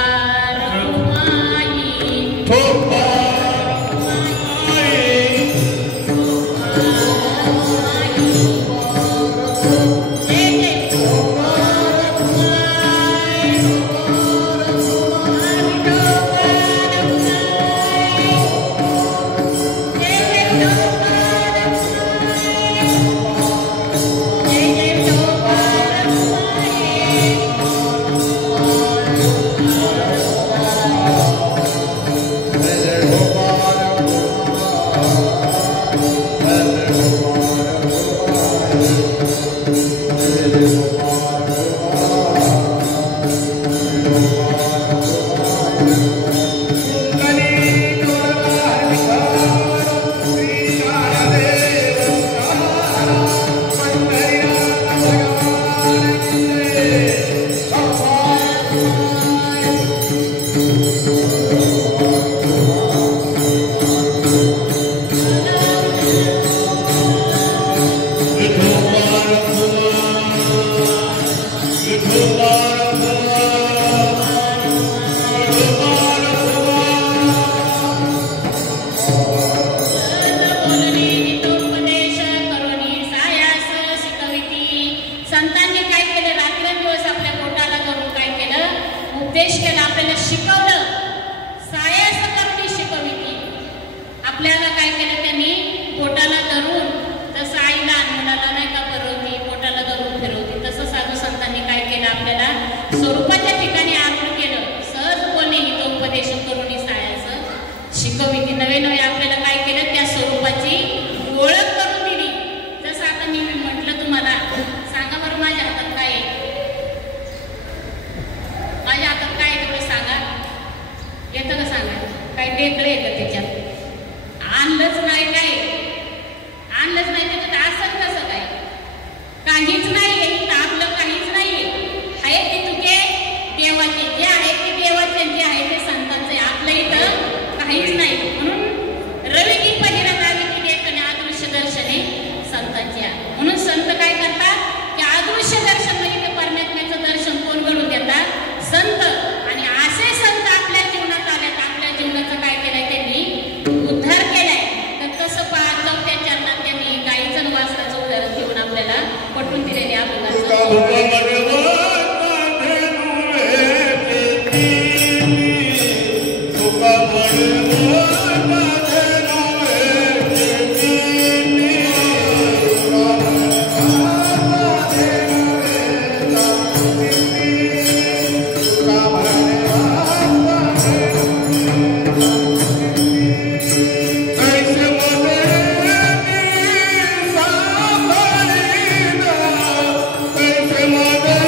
Mother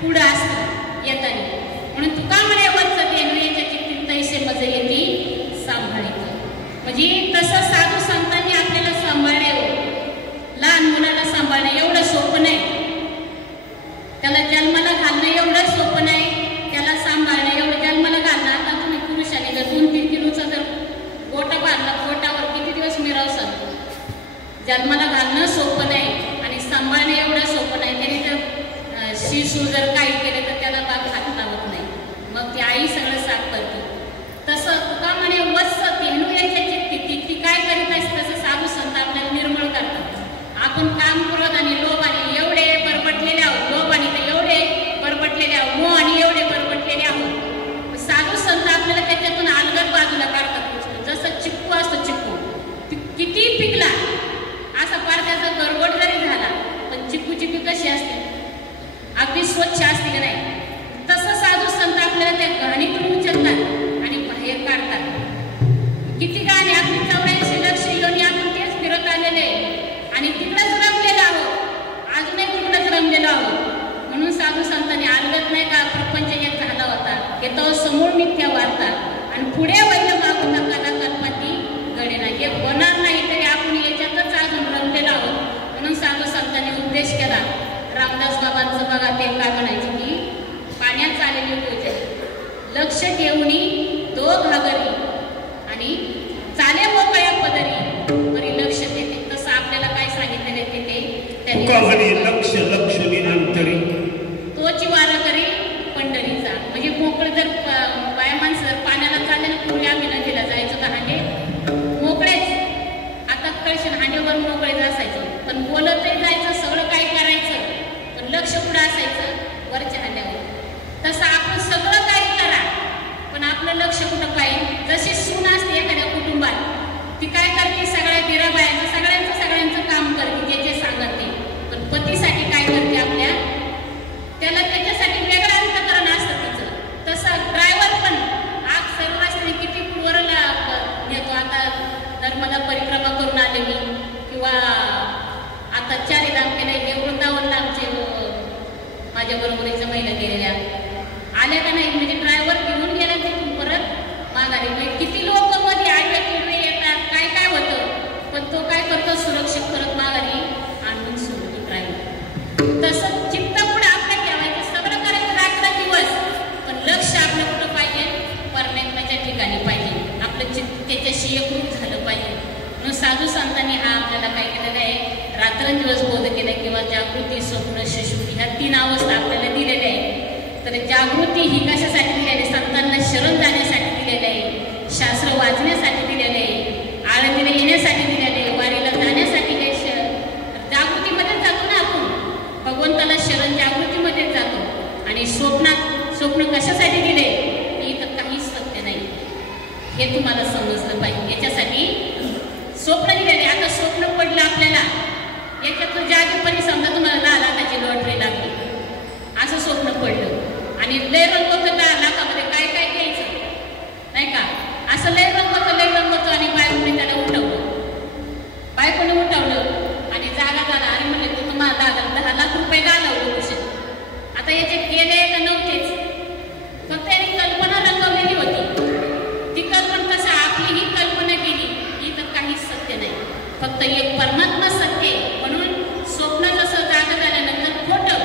पुढं असतं येताना. म्हणून तुका म्हणे वच देणं याच्या चित्ती तैसे मजे येते सांभाळायचं. म्हणजे तसं साधू संतांनी आपल्याला सांभाळणे, लहान मुलाला सांभाळणं एवढं सोपं नाही. त्याला जन्माला घालणं एवढं सोपं नाही. त्याला सांभाळणं एवढं जन्माला घालणं. आता तुम्ही पुरुषाने जर 2-3 किलोचा जर गोटा बांधला, गोटावर किती दिवस मिरवसाल. जन्माला घालणं सोपं नाही आणि सांभाळणं एवढं सोपं नाही. त्याने जर शिशू जर काही केलं तर त्याला बाप हात लावत नाही, मग ती आई सगळं साफ करते. तसं तुका म्हणे वत्स तेणू याच्या चित्ती ती काय करीत असते. तसं साधू संत आपल्याला निर्मळ करतात. आपण काम क्रोध आणि लोभ आणि एवढे बरबटलेले आहोत. लोभ आणि एवढे बरबटलेले आहोत, मोह आणि एवढे बरबटलेले आहोत. साधू संत आपल्याला त्याच्यातून अलगद बाजूला काढतात. जसं चिक्कू असतो, चिक्कू किती पिकला असा पार त्याचा गरगोट जरी झाला पण चिक्कूची पीक कशी असते, अगदी स्वच्छ असते की नाही. तसं साधू संत आपल्याला त्या घाणीतून उचलतात आणि बाहेर काढतात. किती गाणे आपली 84 लक्ष योनी आपण तेच फिरत आलेले आणि तिकडंच रमलेलो आहोत. अजूनही तिकडंच रमलेलो आहोत. म्हणून साधू संतांनी अलगत नाही का प्रपंच एक झाला होता हे तो समूळ मिथ्या वार्ता आणि पुढे वैद्य मागून नका कल्पती घडे नाही. हे होणार नाही तरी आपण याच्यातच अजून रमलेलो आहोत. म्हणून साधू संतांनी उपदेश केला. रामदास बाबांचं बघा ते काय म्हणायचं की पाण्यात चाललेली पूजा लक्ष ठेवणी तो घागरी आणि चाले मोकळ्या पदरी बरी लक्ष देते. तसं आपल्याला काय सांगितलेले ते लक्ष लक्ष विनंतरी तोची वारा करी पंढरीचा. म्हणजे मोकळ जर बाया माणसं जर पाण्याला चालले ना, पूर्वी आम्ही नदीला जायचो तर हांडे मोकळेच. आता कळशील हांडेवर मोकळेच असायचे पण बोलतही जायचं, सगळं काय करायचं पण लक्ष कुठं असायचं वरच्या हांड्यावर. तसं आपण सगळं काही करा पण आपलं लक्ष कुठं पाहिजे. जशी सून असते एखाद्या कुटुंबात ती काय करते, सगळ्या दिराबायांचं सगळ्यांचं काम करते जे जे सांगत ते. पण पतीसाठी काय करते आपल्या, त्याला त्याच्यासाठी वेगळं अंतकरण असतं तिचं. तसं ड्रायव्हर पण आग सर्व असते किती वरला नेतो. आता धर्माला परिक्रमा करून आले मी किंवा आता 4 धाम केले हे वृंदावनला आमचे माझ्या बरोबरीच्या महिला गेलेल्या आल्या का नाही. म्हणजे ड्रायव्हर घेऊन गेला तिथून परत माघारी. म्हणजे किती लोक मध्ये आडवे तिडवे येतात, काय काय होतं पण तो काय करतो सुरक्षित परत माघारी आणून सोडतो ड्रायव्हर. तसं चित्त पुढे आपलं ठेवायचं, सगळं करायचं रात्र दिवस पण लक्ष आपलं कुठं पाहिजे, परमात्म्याच्या ठिकाणी पाहिजे. आपलं चित्त त्याच्याशी एकरूप झालं पाहिजे. म्हणून साधू संतांनी हा आपल्याला काय केलेलं आहे, रात्रंदिवस बोध केला किंवा जागृती, स्वप्न, सुषुप्ती ह्या 3 अवस्था आपल्याला दिलेल्या आहेत. तर जागृती ही कशासाठी दिलेली आहे, संतांना शरण जाण्यासाठी दिलेली आहे, शास्त्र वाचण्यासाठी दिलेले आहे, आळंदीला येण्यासाठी दिलेले आहे, वारीला जाण्यासाठी हे जागृतीमध्येच जातो ना आपण. भगवंताला शरण जागृतीमध्येच जातो. आणि स्वप्न कशासाठी दिले, इथं काहीच सत्य नाही हे तुम्हाला समजलं पाहिजे. याच्यासाठी स्वप्न दिलेले. आता स्वप्न पडलं आपल्याला याच्यात जागेपणी समजा तुम्हाला 10 लाखाची लॉटरी लागली असं स्वप्न पडलं आणि लय रंग होतं 10 लाखामध्ये काय काय घ्यायचं नाही का, असं लय रंग होतं आणि बायकोने त्याला उठवलं आणि जागा झाला आणि म्हणले तू तुम्हाला 10 लाख रुपये घालवलं कुशल. आता याचे गेले का नव्हतेच, फक्त याने कल्पना रंगवलेली होती. ती कल्पना तसं आपली ही कल्पना केली, ही तर काहीच सत्य नाही. फक्त एक परमात्मा सत्य. म्हणून स्वप्न जसं जागा झाल्यानंतर खोटं,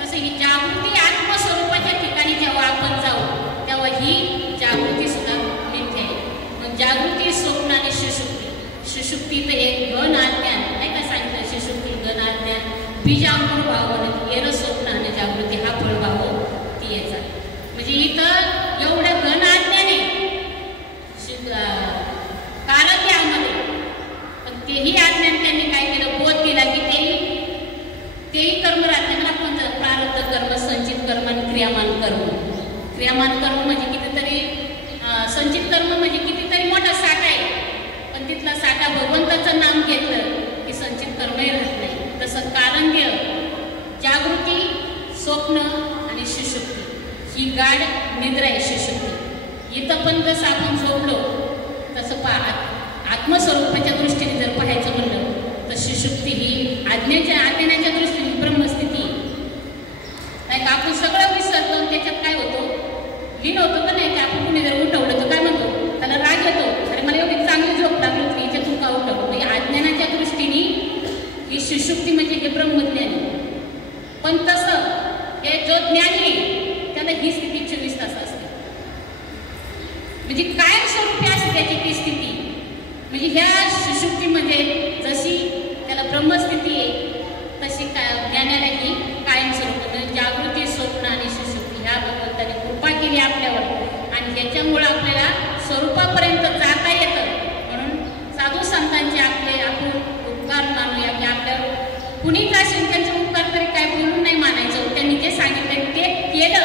तसं ही जागृती आत्मस्वरूपाच्या ठिकाणी जेव्हा आपण जाऊ तेव्हा ही जागृती सुद्धा मिथ्या आहे. मग जागृती, स्वप्न आणि सुषुप्ती तर एक घन अज्ञान नाही का सांगितलं. सुषुप्ती घन अज्ञान, बीजांकुर भाव येर स्वप्न आणि जागृती हा फळ भाव ती याचा. म्हणजे इथं एवढं घन अज्ञान आहे कारण त्यामध्ये, पण तेही अज्ञान त्यांनी काय केलं, बोध दिला की तेही कर्म राहते ना. आपण प्रारब्ध कर्म, संचित कर्म आणि क्रियामान कर्म. क्रियामान कर्म म्हणजे कितीतरी, संचित कर्म म्हणजे कितीतरी मोठा साठा आहे पण तिथला साठा भगवंताचं नाम घेतलं की संचित कर्मही राहत नाही. तसं कारणीय जागृती, स्वप्न आणि सुषुप्ती ही गाढ निद्रा आहे. सुषुप्ती इथं पण जसं आपण झोपलो तसं आत्मस्वरूपाच्या दृष्टीने जर पाहायचं म्हणलं तर सुषुप्ती ही अज्ञानाच्या दृष्टीने ब्रह्मस्थिती नाही नाही का आपण सगळं विसरतो आणि त्याच्यात काय होतो लीन होतो का नाही. की आपण कुणी जर उठवलं तर काय म्हणतो त्याला राग येतो. अरे मला एवढी चांगली झोप लागली होती याच्यातून का उठवलं. म्हणजे अज्ञानाच्या दृष्टीने ही सुषुप्ती म्हणजे हे ब्रह्मज्ञानी. पण तसं हे जो ज्ञानी त्याला ही स्थिती 24 तास असते. म्हणजे कायम स्वरूपी असते त्याची ती स्थिती. म्हणजे ह्या सुषुप्तीमध्ये जशी त्याला ब्रह्मस्थिती आहे तशी ज्ञानाला ही कायम स्वरूप म्हणजे जागृती स्वप्न आणि सुषुप्ती ह्या भगवंताने कृपा केली आपल्यावर. आणि ह्याच्यामुळं आपल्याला स्वरूपापर्यंत जाता येतं. म्हणून साधू संतांचे आपण उपकार मानूया की आपल्यावर कुणीच असेल त्यांचे उपकार तरी काय बोलून नाही मानायचं. त्यांनी जे सांगितलं ते केलं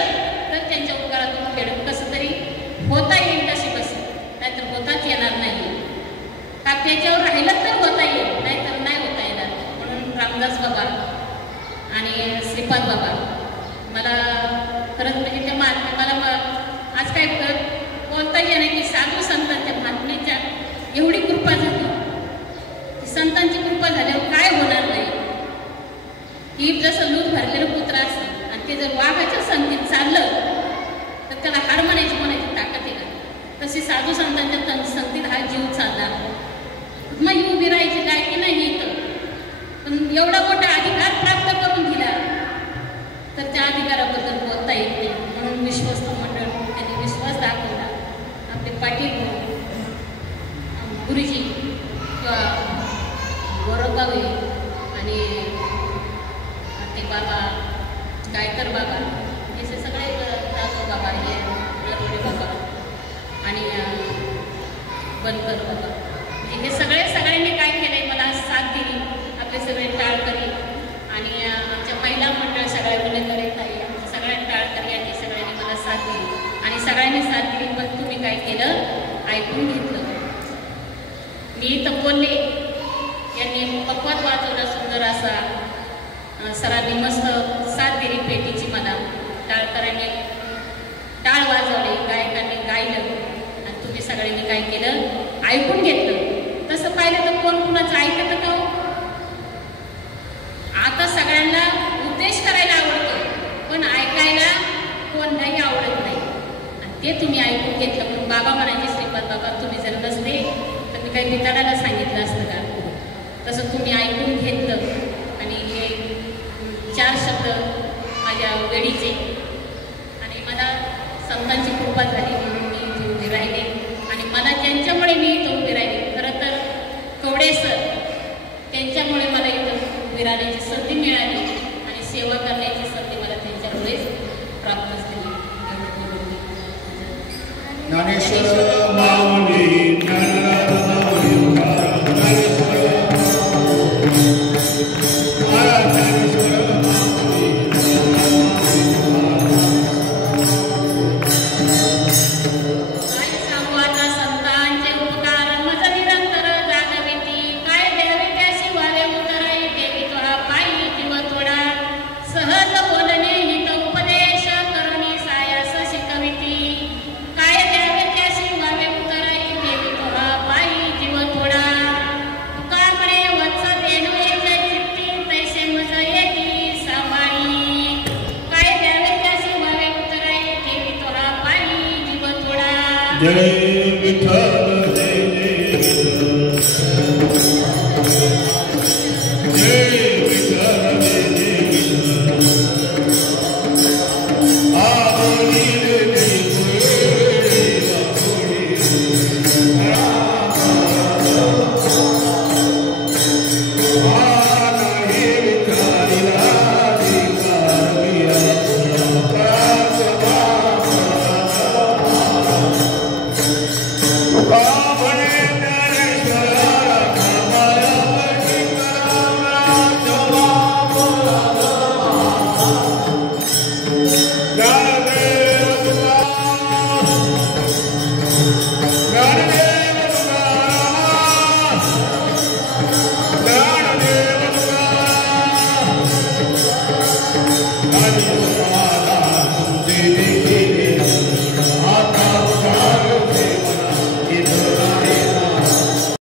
तर त्यांच्या उपकारातून फेडून कसं तरी होता येईल तशी कसं. नाहीतर होताच येणार नाही. का त्याच्यावर राहिलं तर होता येईल नाहीतर नाही होता येणार. म्हणून रामदास बाबा आणि श्रीपाद बाबा मला खरंच म्हणजे त्या मला आज काय बोलता येणार की साधू संतांच्या महात्म्याच्या एवढी कृपा झाली की संतांची कृपा झाल्यावर काय होणार नाही. की जसं लूट भरलेलं कुत्र असतं आणि ते जर वाघाच्या संगतीत चाललं तर त्याला हार म्हणायची ताकद आहे का. तशी साधू संतांच्या संगतीत हा जीव चालला मग ही उभी राहायची लायकी नाही इथं. पण एवढा मोठा अधिकार प्राप्त करून दिला तर त्या अधिकाराबद्दल बोलता येत नाही. म्हणून विश्वस्त मंडळ त्यांनी विश्वास दाखवला. आपले पाटील गुरुजी किंवा गौरवबाई आणि ते बाबा गायकर बाबा हे सगळे जाधव बाबा हे नरवडे बाबा आणि बनकर बाबा हे सगळ्यांनी काय केलंय मला साथ दिली. आपले सगळे टाळकरी आणि आमच्या महिला मंडळ सगळ्या गुन्हेगारी ताई सगळ्या टाळकरी आणि सगळ्यांनी मला साथ दिली. आणि सगळ्यांनी साथ दिली पण तुम्ही काय केलं ऐकून घेतलं. मी इथं बोलले यांनी पक्वात वाजवला सुंदर असा. सरांनी मस्त साथ दिली पेटीची मला. टाळकऱ्यांनी टाळ वाजवले गायकांनी गायलं आणि तुम्ही सगळ्यांनी काय केलं ऐकून घेतलं. तसं पाहिलं तर कोण कुणाचं ऐकतं का हो. आता सगळ्यांना उद्देश करायला आवडतो पण ऐकायला कोणालाही आवडत नाही. आणि ते तुम्ही ऐकून घेतलं. पण बाबा म्हणायचे श्रीपाद बाबा तुम्ही जर नसते तर मी काही बिताडाला सांगितलं असतं का. तसं तुम्ही ऐकून घेतलं आणि हे 4 शब्द माझ्या वेळीचे आणि मला संतांची कृपा झाली म्हणून मी इथे उभी राहिले. आणि मला ज्यांच्यामुळे मी इथं उभी राहिले खरं तर कवडे सर त्यांच्यामुळे मला इथं उभी राहण्याची संधी मिळाली आणि सेवा करण्याची संधी मला त्यांच्यामुळेच प्राप्त झाली. ज्ञानेश्वर माऊली जय विठ्ठल